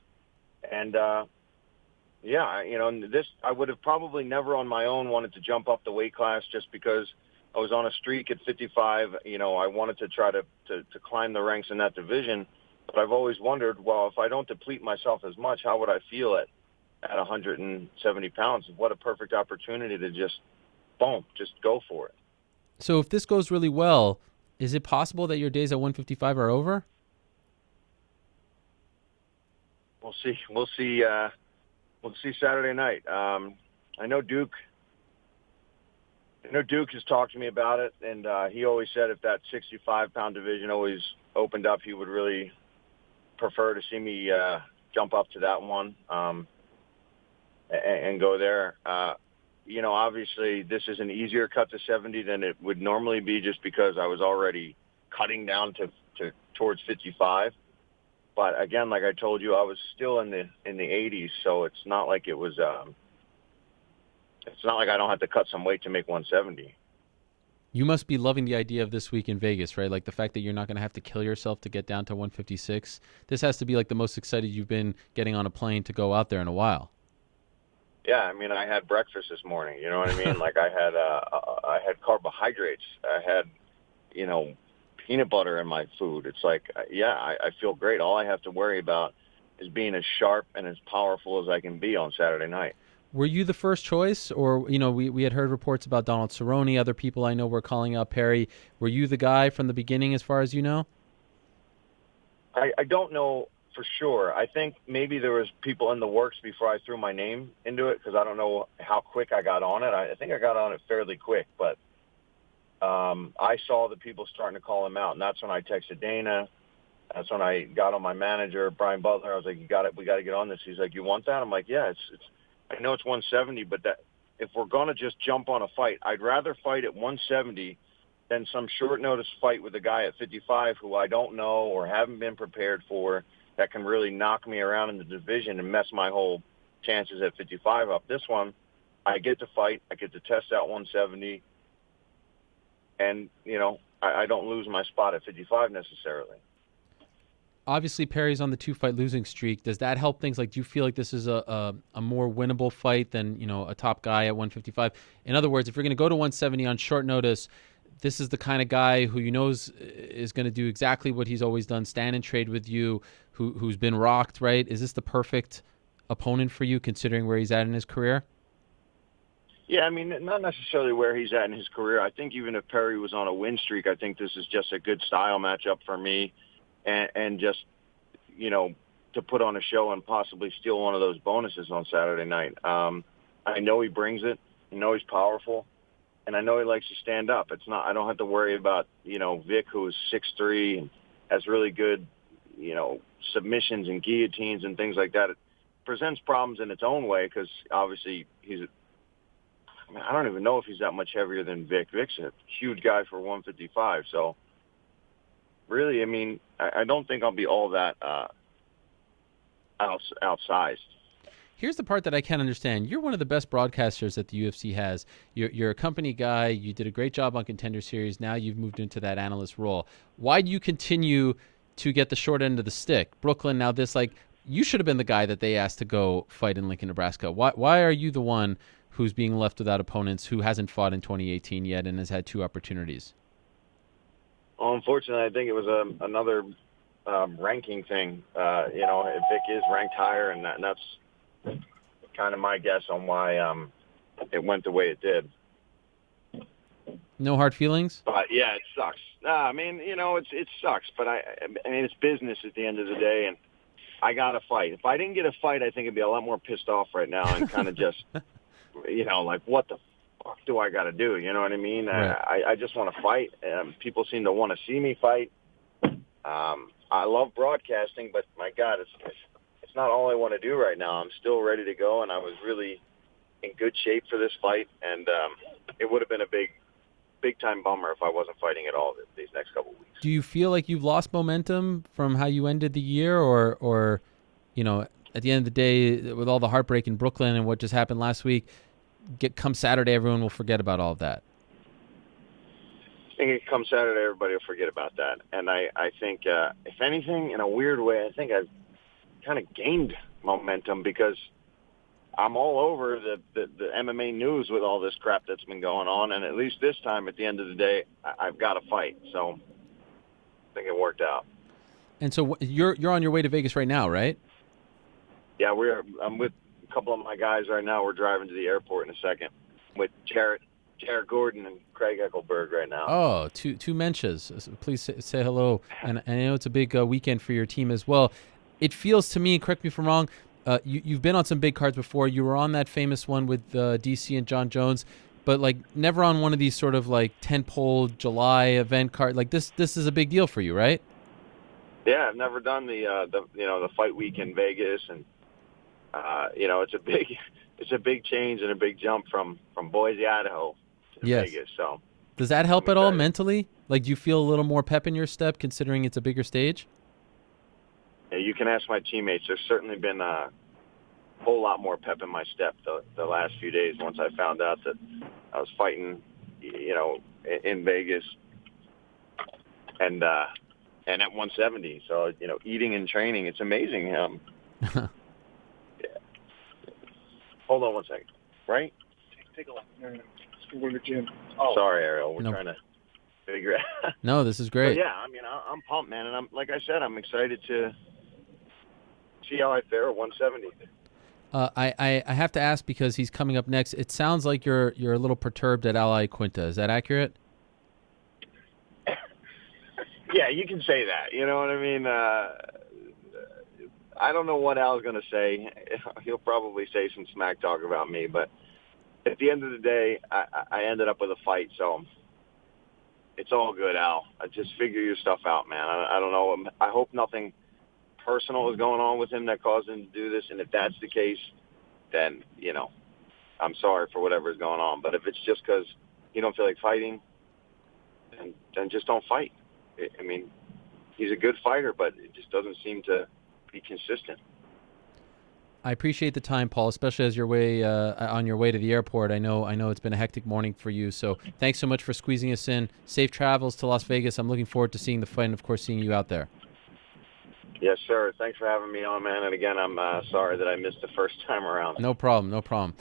and this I would have probably never on my own wanted to jump up the weight class just because I was on a streak at 55. I wanted to try to climb the ranks in that division, but I've always wondered, well, if I don't deplete myself as much, how would I feel at 170 pounds? What a perfect opportunity to just go for it. So if this goes really well, is it possible that your days at 155 are over? We'll see. We'll see Saturday night. I know Duke has talked to me about it, and he always said if that 65-pound division always opened up, he would really prefer to see me jump up to that one and go there. Obviously this is an easier cut to 70 than it would normally be just because I was already cutting down to towards 55. But again, like I told you, I was still in the 80s, so it's not like it was. It's not like I don't have to cut some weight to make 170. You must be loving the idea of this week in Vegas, right? Like the fact that you're not going to have to kill yourself to get down to 156. This has to be like the most excited you've been getting on a plane to go out there in a while. Yeah, I mean, I had breakfast this morning. You know what I mean? Like I had carbohydrates. I had, peanut butter in my food. It's like, I feel great. All I have to worry about is being as sharp and as powerful as I can be on Saturday night. Were you the first choice, or we had heard reports about Donald Cerrone, other people I know were calling out Perry. Were you the guy from the beginning, as far as you know? I don't know for sure. I think maybe there was people in the works before I threw my name into it because I don't know how quick I got on it. I think I got on it fairly quick, but I saw the people starting to call him out, and that's when I texted Dana. That's when I got on my manager, Brian Butler. I was like, we got to get on this. He's like, you want that? I'm like, yeah, it's I know it's 170, but that if we're going to just jump on a fight, I'd rather fight at 170 than some short notice fight with a guy at 55 who I don't know or haven't been prepared for that can really knock me around in the division and mess my whole chances at 55 up. This one, I get to fight. I get to test out 170. And, I don't lose my spot at 55 necessarily. Obviously, Perry's on the 2-fight losing streak. Does that help things? Like, do you feel like this is a more winnable fight than, a top guy at 155? In other words, if you're going to go to 170 on short notice, this is the kind of guy who is going to do exactly what he's always done, stand and trade with you, who's been rocked, right? Is this the perfect opponent for you, considering where he's at in his career? Yeah, I mean, not necessarily where he's at in his career. I think even if Perry was on a win streak, I think this is just a good style matchup for me. and just, to put on a show and possibly steal one of those bonuses on Saturday night. I know he brings it. I know he's powerful, and I know he likes to stand up. I don't have to worry about, Vic, who is 6'3", and has really good, submissions and guillotines and things like that. It presents problems in its own way because obviously I don't even know if he's that much heavier than Vic. Vic's a huge guy for 155. So really, I don't think I'll be all that outsized. Here's the part that I can't understand. You're one of the best broadcasters that the UFC has. You're a company guy. You did a great job on Contender Series. Now you've moved into that analyst role. Why do you continue to get the short end of the stick? Brooklyn, now this, you should have been the guy that they asked to go fight in Lincoln, Nebraska. Why are you the one who's being left without opponents, who hasn't fought in 2018 yet and has had 2 opportunities? Well, unfortunately, I think it was another ranking thing. Vic is ranked higher, and that's kind of my guess on why it went the way it did. No hard feelings? But yeah, it sucks. It sucks. But it's business at the end of the day, and I got to fight. If I didn't get a fight, I think I'd be a lot more pissed off right now and kind of just, what the fuck do I got to do? You know what I mean? Right. I just want to fight. People seem to want to see me fight. I love broadcasting, but my God, it's not all I want to do right now. I'm still ready to go, and I was really in good shape for this fight, and it would have been a big-time bummer if I wasn't fighting at all these next couple weeks. Do you feel like you've lost momentum from how you ended the year, or at the end of the day, with all the heartbreak in Brooklyn and what just happened last week, come Saturday, everyone will forget about all of that? I think come Saturday, everybody will forget about that. And I think, if anything, in a weird way, I think I've kind of gained momentum because I'm all over the MMA news with all this crap that's been going on. And at least this time, at the end of the day, I've got to fight. So I think it worked out. And so you're on your way to Vegas right now, right? Yeah, I'm with a couple of my guys right now. We're driving to the airport in a second with Jared Gordon and Craig Eckelberg right now. Oh, two Menschas. Please say hello. And I know it's a big weekend for your team as well. It feels to me, correct me if I'm wrong, you've been on some big cards before. You were on that famous one with DC and John Jones, but never on one of these sort of tentpole July event card. This is a big deal for you, right? Yeah, I've never done the fight week in Vegas, and it's a big change and a big jump from Boise, Idaho to Vegas. So does that help at all mentally? Do you feel a little more pep in your step considering it's a bigger stage? Yeah, you can ask my teammates. There's certainly been a whole lot more pep in my step the last few days once I found out that I was fighting, in Vegas and at 170. So, eating and training, it's amazing. Yeah. Hold on one second. Right? Take a look. No. Go to the gym. Oh. Sorry, Ariel. We're trying to figure it out. No, this is great. But yeah, I'm pumped, man. And I'm excited to see how I fare at 170. I have to ask because he's coming up next. It sounds like you're a little perturbed at Iaquinta. Is that accurate? Yeah, you can say that. You know what I mean? I don't know what Al's going to say. He'll probably say some smack talk about me, but at the end of the day, I ended up with a fight, so it's all good, Al. Just figure your stuff out, man. I don't know. I hope nothing personal is going on with him that caused him to do this, and if that's the case, then, I'm sorry for whatever is going on. But if it's just because you don't feel like fighting, then just don't fight. He's a good fighter, but it just doesn't seem to be consistent. I appreciate the time, Paul, especially as on your way to the airport. I know it's been a hectic morning for you, so thanks so much for squeezing us in. Safe travels to Las Vegas. I'm looking forward to seeing the fight and, of course, seeing you out there. Yes, sir. Thanks for having me on, man. And again, I'm sorry that I missed the first time around. No problem.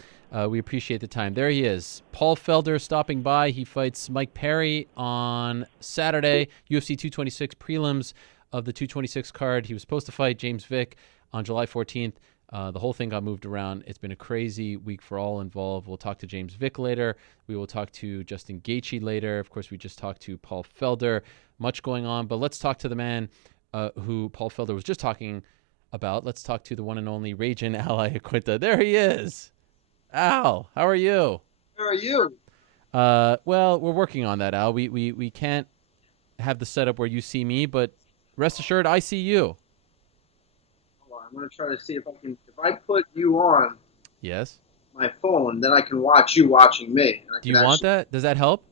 We appreciate the time. There he is, Paul Felder, stopping by. He fights Mike Perry on Saturday, UFC 226 prelims of the 226 card. He was supposed to fight James Vick on July 14th. The whole thing got moved around. It's been a crazy week for all involved. We'll talk to James Vick later. We will talk to Justin Gaethje later. Of course, we just talked to Paul Felder. Much going on, but let's talk to the man who Paul Felder was just talking about. Let's talk to the one and only Raging Al Iaquinta. There he is. Al, how are you? How are you? Well, we're working on that, Al. We can't have the setup where you see me, but rest assured, I see you. Hold on, I'm gonna try to see if I can. If I put you on Yes. my phone, then I can watch you watching me. Do you want that? Does that help?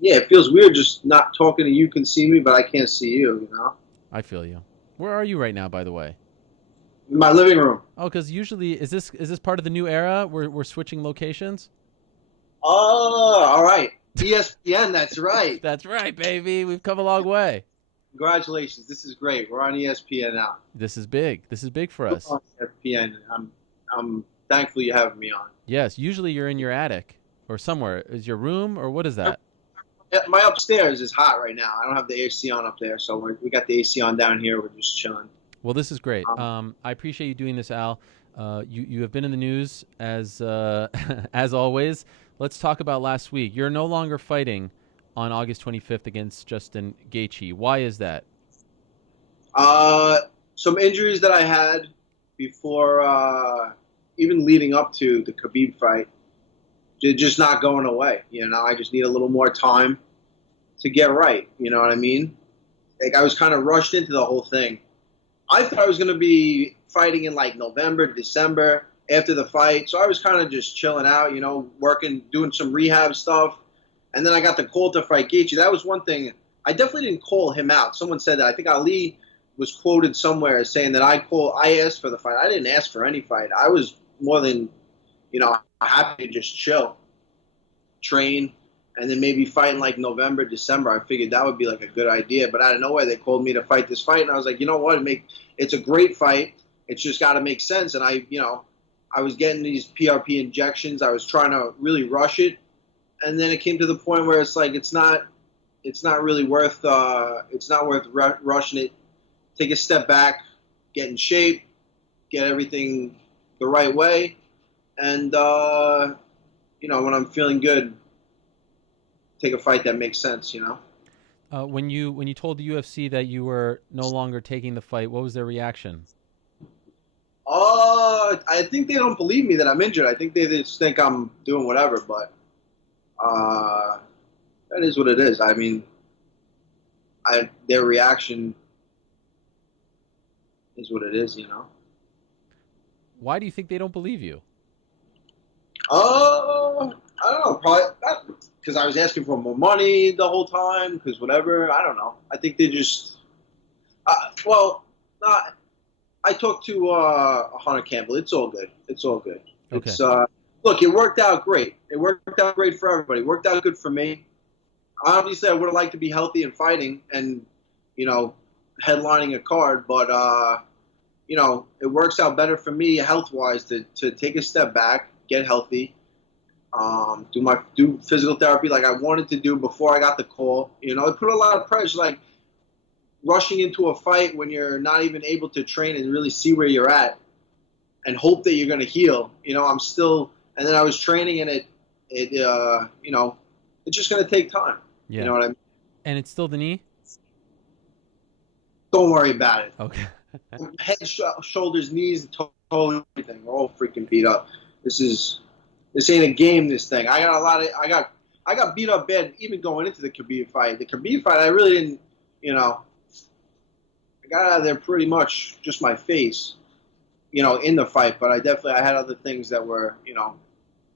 Yeah, it feels weird just not talking to you. Can see me, but I can't see you. You know. I feel you. Where are you right now, by the way? In my living room. Oh, because usually is this part of the new era? We're switching locations. Oh, all right. ESPN. That's right. That's right, baby. We've come a long way. Congratulations. This is great. We're on ESPN now. This is big. This is big for us. On ESPN. I'm thankful you having me on. Yes. Usually you're in your attic or somewhere. Is your room or what is that? My upstairs is hot right now. I don't have the AC on up there, so we got the AC on down here. We're just chilling. Well, this is great. I appreciate you doing this, Al. You have been in the news as as always. Let's talk about last week. You're no longer fighting on August 25th against Justin Gaethje. Why is that? Some injuries that I had before, even leading up to the Khabib fight, they're just not going away. You know, I just need a little more time to get right. You know what I mean? Like, I was kind of rushed into the whole thing. I thought I was going to be fighting in like November, December after the fight. So I was kind of just chilling out, you know, working, doing some rehab stuff. And then I got the call to fight Gaethje. That was one thing. I definitely didn't call him out. Someone said that. I think Ali was quoted somewhere as saying that I asked for the fight. I didn't ask for any fight. I was more than, you know, happy to just chill, train, and then maybe fight in like November, December. I figured that would be like a good idea. But out of nowhere, they called me to fight this fight. And I was like, you know what? It's a great fight. It's just got to make sense. And I was getting these PRP injections. I was trying to really rush it. And then it came to the point where it's like, it's not really worth, rushing it. Take a step back, get in shape, get everything the right way. And, you know, when I'm feeling good, take a fight that makes sense, you know? When you told the UFC that you were no longer taking the fight, what was their reaction? I think they don't believe me that I'm injured. I think they just think I'm doing whatever, but that is what it is. I mean, their reaction is what it is, you know? Why do you think they don't believe you? I don't know. Probably because I was asking for more money the whole time, because whatever. I don't know. I think they just I talked to Hunter Campbell. It's all good. It's all good. Okay. It's look, it worked out great. It worked out great for everybody. It worked out good for me. Obviously, I would have liked to be healthy and fighting and, you know, headlining a card, but you know, it works out better for me health-wise to take a step back, get healthy, do physical therapy like I wanted to do before I got the call. You know, it put a lot of pressure, like rushing into a fight when you're not even able to train and really see where you're at and hope that you're going to heal. You know, and then I was training and it you know, it's just going to take time. Yeah. You know what I mean? And it's still the knee? Don't worry about it. Okay. Head, shoulders, knees, toes, everything. We're all freaking beat up. This ain't a game, this thing. I got beat up bad even going into the Khabib fight. The Khabib fight, I really didn't, you know, I got out of there pretty much just my face, you know, in the fight. But I had other things that were, you know,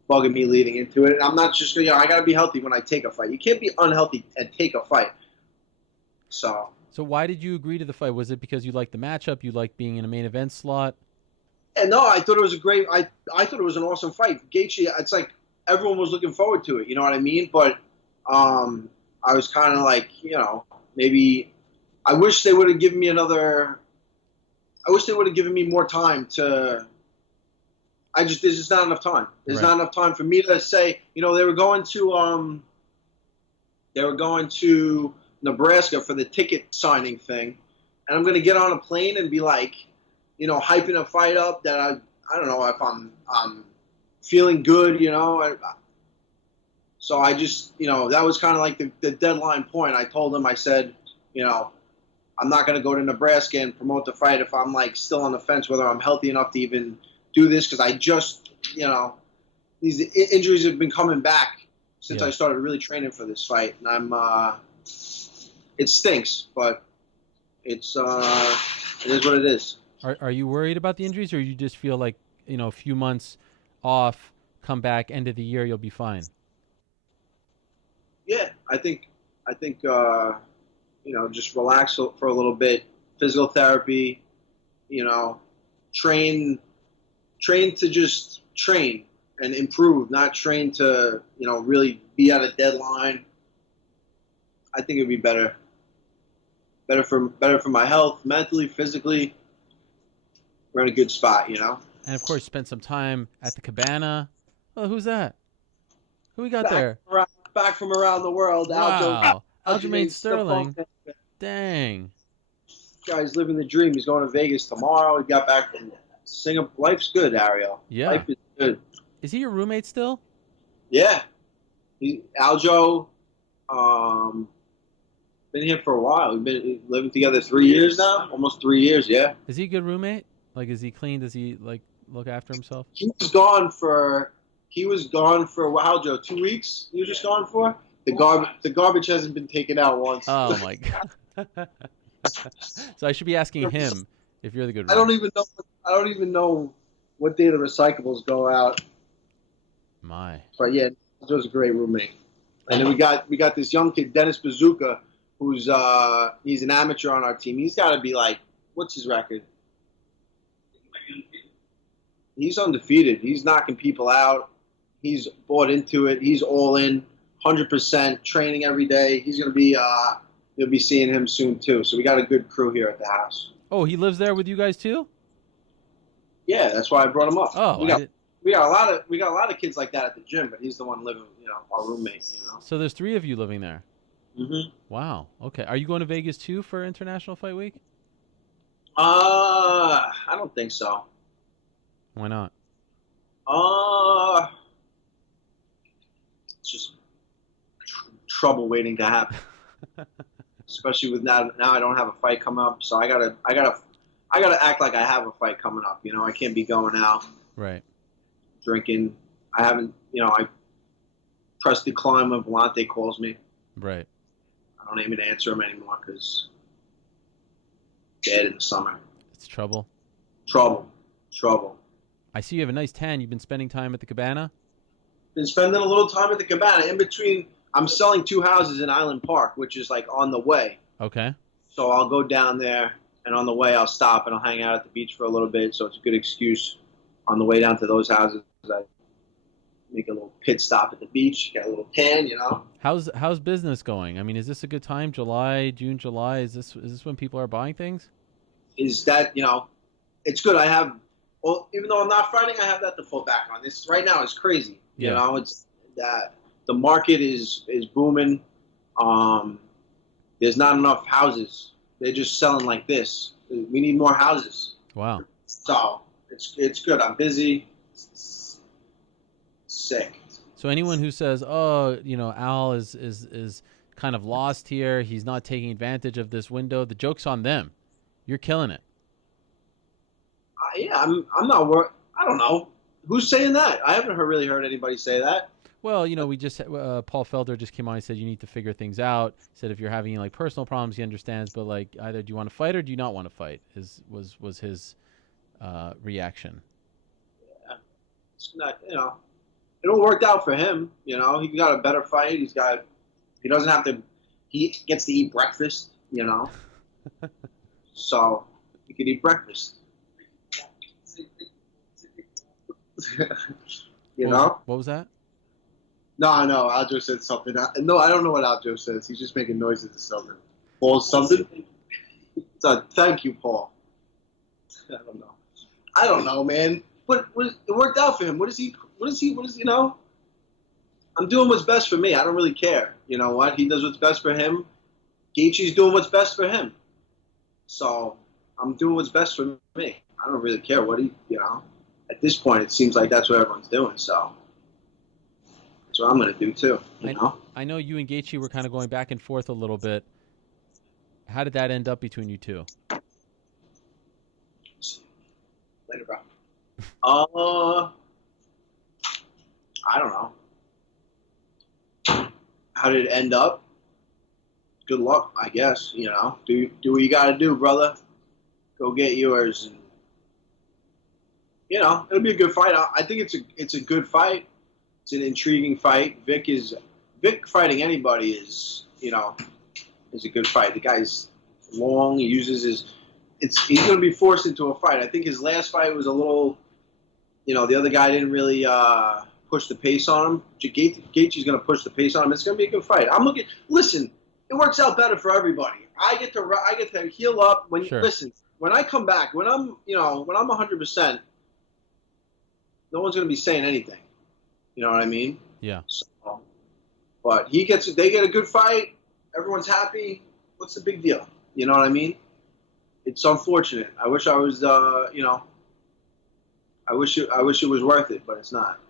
bugging me leading into it. And I'm not just, you know, I got to be healthy when I take a fight. You can't be unhealthy and take a fight. So why did you agree to the fight? Was it because you liked the matchup? You liked being in a main event slot? And no, I thought it was I thought it was an awesome fight. Gaethje, it's like everyone was looking forward to it. You know what I mean? But I was kind of like, you know, maybe I wish they would have given me more time to. There's just not enough time. There's not enough time for me to say, you know, they were going to Nebraska for the ticket signing thing, and I'm going to get on a plane and be like, you know, hyping a fight up that I don't know if I'm feeling good, you know. So I just, you know, that was kind of like the deadline point. I told him, I said, you know, I'm not going to go to Nebraska and promote the fight if I'm like still on the fence whether I'm healthy enough to even do this, because I just, these injuries have been coming back since I started really training for this fight, and it stinks, but it is what it is. Are you worried about the injuries, or you just feel like, a few months off, come back end of the year, you'll be fine? Yeah, I think just relax for a little bit, physical therapy, train to just train and improve, not train to, really be at a deadline. I think it'd be better for my health, mentally, physically. We're in a good spot, And of course, spend some time at the cabana. Oh, who's that? Who we got there? Back from around the world. Wow. Aljamain Sterling. Dang. Guy's living the dream. He's going to Vegas tomorrow. He got back from Singapore. Life's good, Ariel. Yeah. Life is good. Is he your roommate still? Yeah. Aljo, been here for a while. We've been living together 3 years now. Almost 3 years, yeah. Is he a good roommate? Like, is he clean? Does he, look after himself? He was gone for Aljo, 2 weeks he was just gone for. The garbage hasn't been taken out once. Oh, my God. So I should be asking him if you're the good roommate. I don't even know what day the recyclables go out. My. But yeah, Aljo's a great roommate. And then we got this young kid, Dennis Bazooka, who's he's an amateur on our team. He's got to be like, what's his record? He's undefeated. He's knocking people out. He's bought into it. He's all in, 100%, training every day. He's going to be, you'll be seeing him soon too. So we got a good crew here at the house. Oh, he lives there with you guys too? Yeah, that's why I brought him up. Oh, we got a lot of kids like that at the gym, but he's the one living, our roommate. So there's 3 of you living there. Mm-hmm. Wow. Okay. Are you going to Vegas too for International Fight Week? I don't think so. Why not? It's just trouble waiting to happen. Especially with now I don't have a fight coming up, so I gotta act like I have a fight coming up. I can't be going out, right, drinking. I haven't, I press decline when Volante calls me. Right. I don't even answer him anymore because dead in the summer. It's trouble. Trouble. I see you have a nice tan. You've been spending time at the cabana? Been spending a little time at the cabana. In between, I'm selling 2 houses in Island Park, which is like on the way. Okay. So I'll go down there, and on the way I'll stop and I'll hang out at the beach for a little bit. So it's a good excuse on the way down to those houses. I make a little pit stop at the beach, get a little tan, How's business going? I mean, is this a good time? June, July? Is this when people are buying things? Is that, it's good. I have, even though I'm not fighting, I have that to fall back on. This right now is crazy. Yeah. It's that the market is booming. There's not enough houses. They're just selling like this. We need more houses. Wow. So it's good. I'm busy. Sick. So anyone who says, "Oh, Al is kind of lost here. He's not taking advantage of this window," the joke's on them. You're killing it. Yeah, I'm not worried. I don't know who's saying that. I haven't really heard anybody say that. Well, we just Paul Felder just came on. He said you need to figure things out. He said if you're having personal problems, he understands. But either do you want to fight or do you not want to fight? Was his reaction. Yeah, it's not. It all worked out for him. He got a better fight. He doesn't have to. He gets to eat breakfast. So he could eat breakfast. What was that? No, Aljo said something. No, I don't know what Aljo says. He's just making noises or something. Paul something? So, thank you, Paul. I don't know, man. But it worked out for him. What is he, I'm doing what's best for me. I don't really care. You know what? He does what's best for him. Gaethje's doing what's best for him. So, I'm doing what's best for me. I don't really care what at this point, it seems like that's what everyone's doing, so that's what I'm going to do too, I know you and Gaethje were kind of going back and forth a little bit. How did that end up between you two? Later, bro. I don't know. How did it end up? Good luck, I guess. You know, do what you got to do, brother. Go get yours, and you know it'll be a good fight. I think it's a good fight. It's an intriguing fight. Vic fighting anybody is a good fight. The guy's long. He uses he's going to be forced into a fight. I think his last fight was a little, the other guy didn't really push the pace on him. Gaethje's going to push the pace on him. It's going to be a good fight. Listen, it works out better for everybody. I get to heal up Sure. Listen, when I come back, when I'm 100%, no one's going to be saying anything. You know what I mean? Yeah. So, but they get a good fight. Everyone's happy. What's the big deal? You know what I mean? It's unfortunate. I wish I was, I wish it was worth it, but it's not.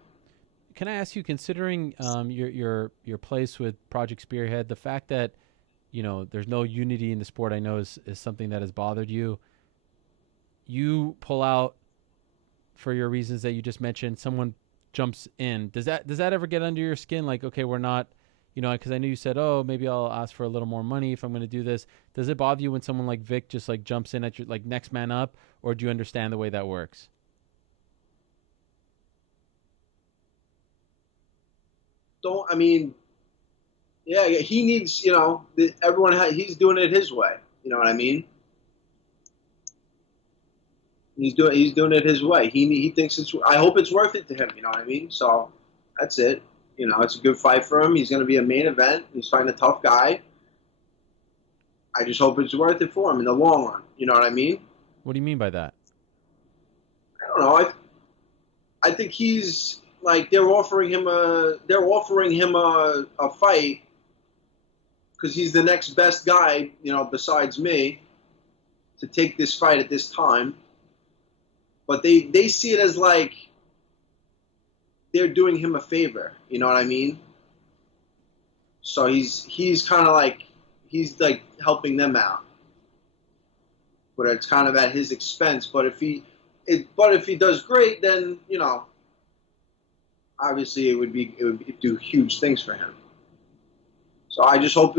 Can I ask you, considering your place with Project Spearhead, the fact that there's no unity in the sport, I know is something that has bothered you. You pull out for your reasons that you just mentioned. Someone jumps in. Does that ever get under your skin? Like, okay, we're not, because I know you said, oh, maybe I'll ask for a little more money if I'm going to do this. Does it bother you when someone like Vic just like jumps in at your like next man up, or do you understand the way that works? Yeah, he needs, he's doing it his way. You know what I mean? He's doing it his way. He thinks I hope it's worth it to him. You know what I mean? So that's it. It's a good fight for him. He's going to be a main event. He's fighting a tough guy. I just hope it's worth it for him in the long run. You know what I mean? What do you mean by that? I don't know. I think he's like they're offering him a fight because he's the next best guy, besides me, to take this fight at this time. But they see it as like they're doing him a favor. You know what I mean? So he's kind of like helping them out, but it's kind of at his expense. But if he does great, then obviously it would do huge things for him. So I hope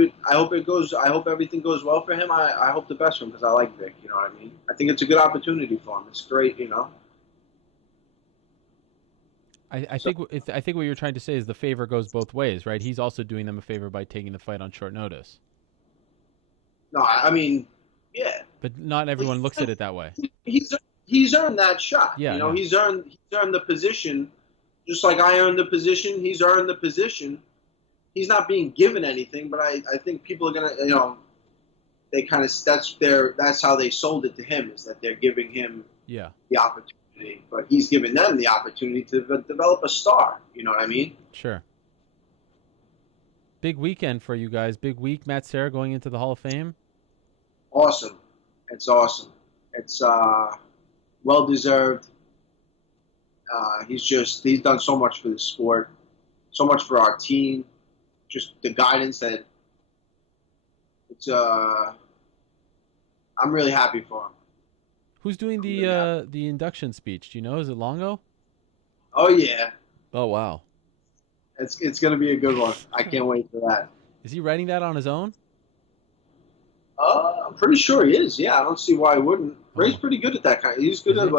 everything goes well for him. I hope the best for him because I like Vic. You know what I mean? I think it's a good opportunity for him. It's great. I think what you're trying to say is the favor goes both ways, right? He's also doing them a favor by taking the fight on short notice. No, I mean, yeah. But not everyone looks at it that way. He's earned that shot. Yeah, yeah. He's earned the position, just like I earned the position. He's earned the position. He's not being given anything, but I think people are gonna, they kind of that's how they sold it to him, is that they're giving him the opportunity, but he's giving them the opportunity to develop a star. You know what I mean? Sure. Big weekend for you guys. Big week. Matt Serra going into the Hall of Fame. Awesome. It's awesome. It's well deserved. He's done so much for the sport, so much for our team. Just the guidance that I'm really happy for him. Who's doing the induction speech? Do you know? Is it Longo? Oh yeah. Oh wow. It's gonna be a good one. I can't wait for that. Is he writing that on his own? I'm pretty sure he is. Yeah, I don't see why he wouldn't. Ray's pretty good at that kind. He's good at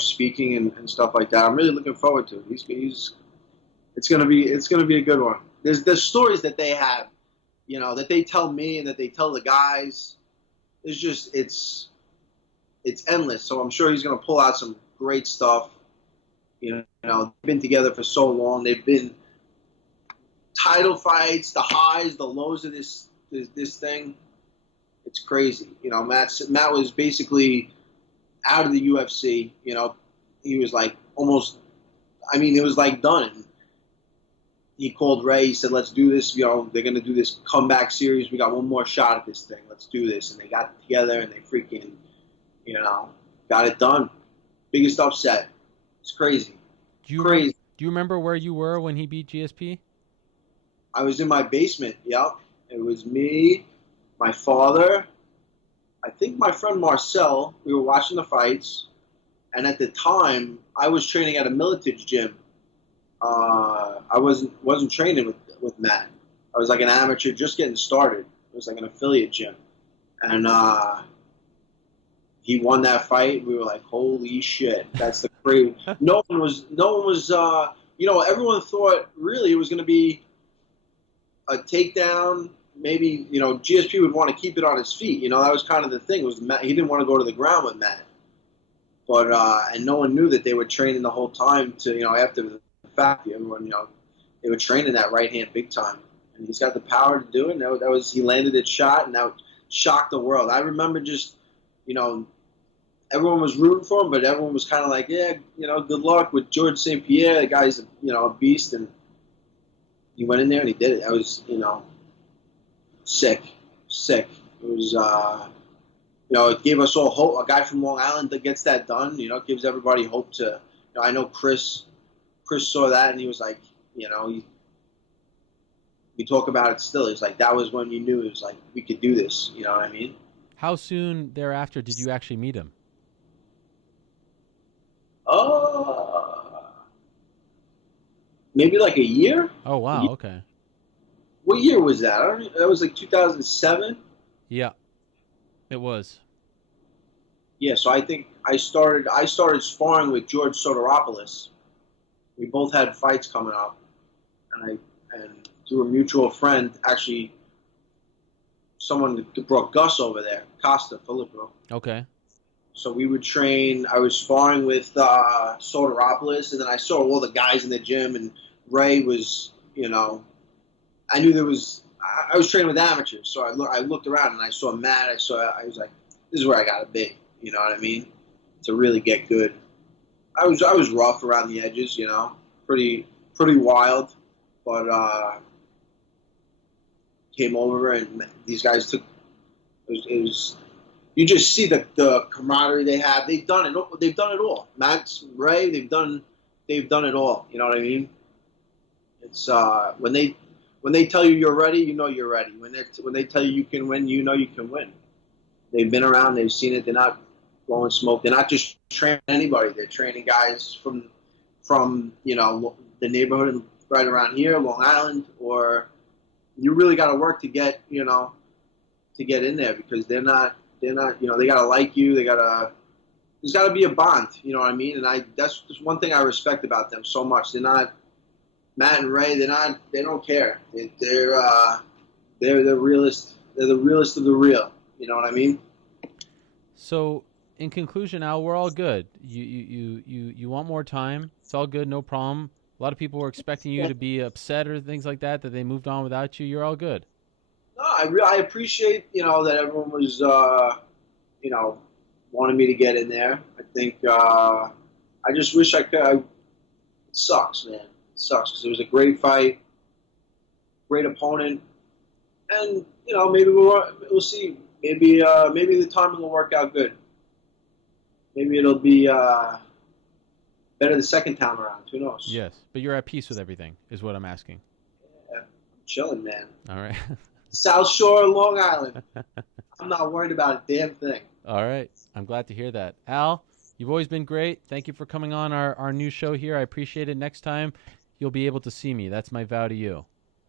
speaking and stuff like that. I'm really looking forward to it. It's gonna be a good one. There's stories that they have, that they tell me and that they tell the guys. It's endless. So I'm sure he's gonna pull out some great stuff. They've been together for so long. They've been title fights, the highs, the lows of this thing. It's crazy. Matt was basically out of the UFC. He was like almost. I mean, it was like done. He called Ray. He said, "Let's do this. They're going to do this comeback series. We got one more shot at this thing. Let's do this." And they got together and they freaking, got it done. Biggest upset. It's crazy. Do you remember where you were when he beat GSP? I was in my basement. Yep. It was me, my father, I think my friend Marcel, we were watching the fights, and at the time, I was training at a Militage gym. I wasn't training with Matt. I was like an amateur just getting started. It was like an affiliate gym. And he won that fight. We were like, holy shit, that's the crazy. No one was, everyone thought really it was going to be a takedown. Maybe, GSP would want to keep it on his feet. That was kind of the thing. Was Matt, he didn't want to go to the ground with Matt. But, and no one knew that they were training the whole time to, after the fact, everyone, they were training that right hand big time. And he's got the power to do it. And he landed his shot, and that shocked the world. I remember just, everyone was rooting for him, but everyone was kind of like, yeah, good luck with George St. Pierre. The guy's, a beast. And he went in there and he did it. I was, sick. It was, it gave us all hope. A guy from Long Island that gets that done, gives everybody hope to, I know Chris saw that and he was like, we talk about it still. It's like, that was when you knew it was like, we could do this. You know what I mean? How soon thereafter did you actually meet him? Maybe like a year. Oh, wow. Okay. What year was that? That was like 2007. Yeah, it was. Yeah, so I think I started sparring with George Soteropoulos. We both had fights coming up, and through a mutual friend, actually, someone brought Gus over there, Costa Filippo. Okay. So we would train. I was sparring with Soteropoulos, and then I saw all the guys in the gym, and Ray was, I knew there was. I was training with amateurs, so I looked around and I saw Matt. I was like, this is where I gotta be. You know what I mean? To really get good. I was rough around the edges, pretty wild, but came over and these guys took. It was you just see the camaraderie they have. They've done it. They've done it all. Max, Ray, they've done it all. You know what I mean? It's when they tell you you're ready, you're ready. When they tell you you can win, you can win. They've been around. They've seen it. They're not blowing smoke. They're not just training anybody. They're training guys from the neighborhood right around here, Long Island, or you really got to work to get to get in there because they're not they got to like you. There's got to be a bond. You know what I mean? And that's just one thing I respect about them so much. They're not. Matt and Ray, they don't care. They're the realest. They're the realest of the real. You know what I mean? So, in conclusion, Al, we're all good. You want more time? It's all good, no problem. A lot of people were expecting you to be upset or things like that they moved on without you. You're all good. No, I appreciate that everyone was wanted me to get in there. I think I just wish I could. It sucks, man. It sucks because it was a great fight, great opponent, and maybe we'll see. Maybe the timing will work out good. Maybe it'll be better the second time around. Who knows? Yes, but you're at peace with everything, is what I'm asking. Yeah, I'm chilling, man. All right. South Shore of Long Island. I'm not worried about a damn thing. All right. I'm glad to hear that. Al, you've always been great. Thank you for coming on our new show here. I appreciate it. Next time, you'll be able to see me. That's my vow to you.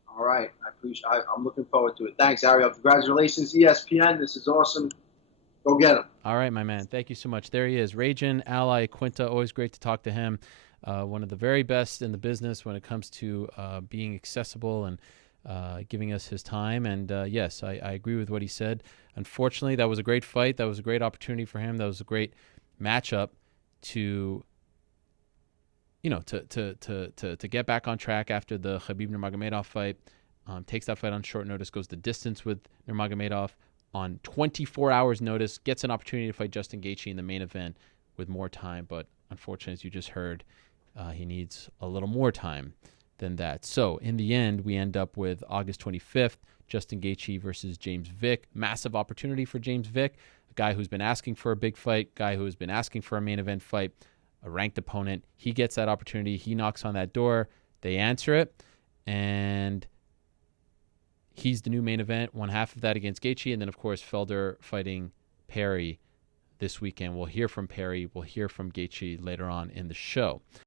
All right. I'm looking forward to it. Thanks, Ariel. Congratulations, ESPN. This is awesome. Go get him. All right, my man. Thank you so much. There he is. Ragin' Al Iaquinta. Always great to talk to him. One of the very best in the business when it comes to being accessible and giving us his time. And yes, I agree with what he said. Unfortunately, that was a great fight. That was a great opportunity for him. That was a great matchup to get back on track after the Khabib Nurmagomedov fight. Takes that fight on short notice, goes the distance with Nurmagomedov on 24 hours notice, gets an opportunity to fight Justin Gaethje in the main event with more time. But unfortunately, as you just heard, he needs a little more time than that. So in the end, we end up with August 25th, Justin Gaethje versus James Vick. Massive opportunity for James Vick, a guy who's been asking for a big fight, guy who has been asking for a main event fight, a ranked opponent. He gets that opportunity. He knocks on that door. They answer it, and He's the new main event, one half of that against Gaethje, and then, of course, Felder fighting Perry this weekend. We'll hear from Perry. We'll hear from Gaethje later on in the show.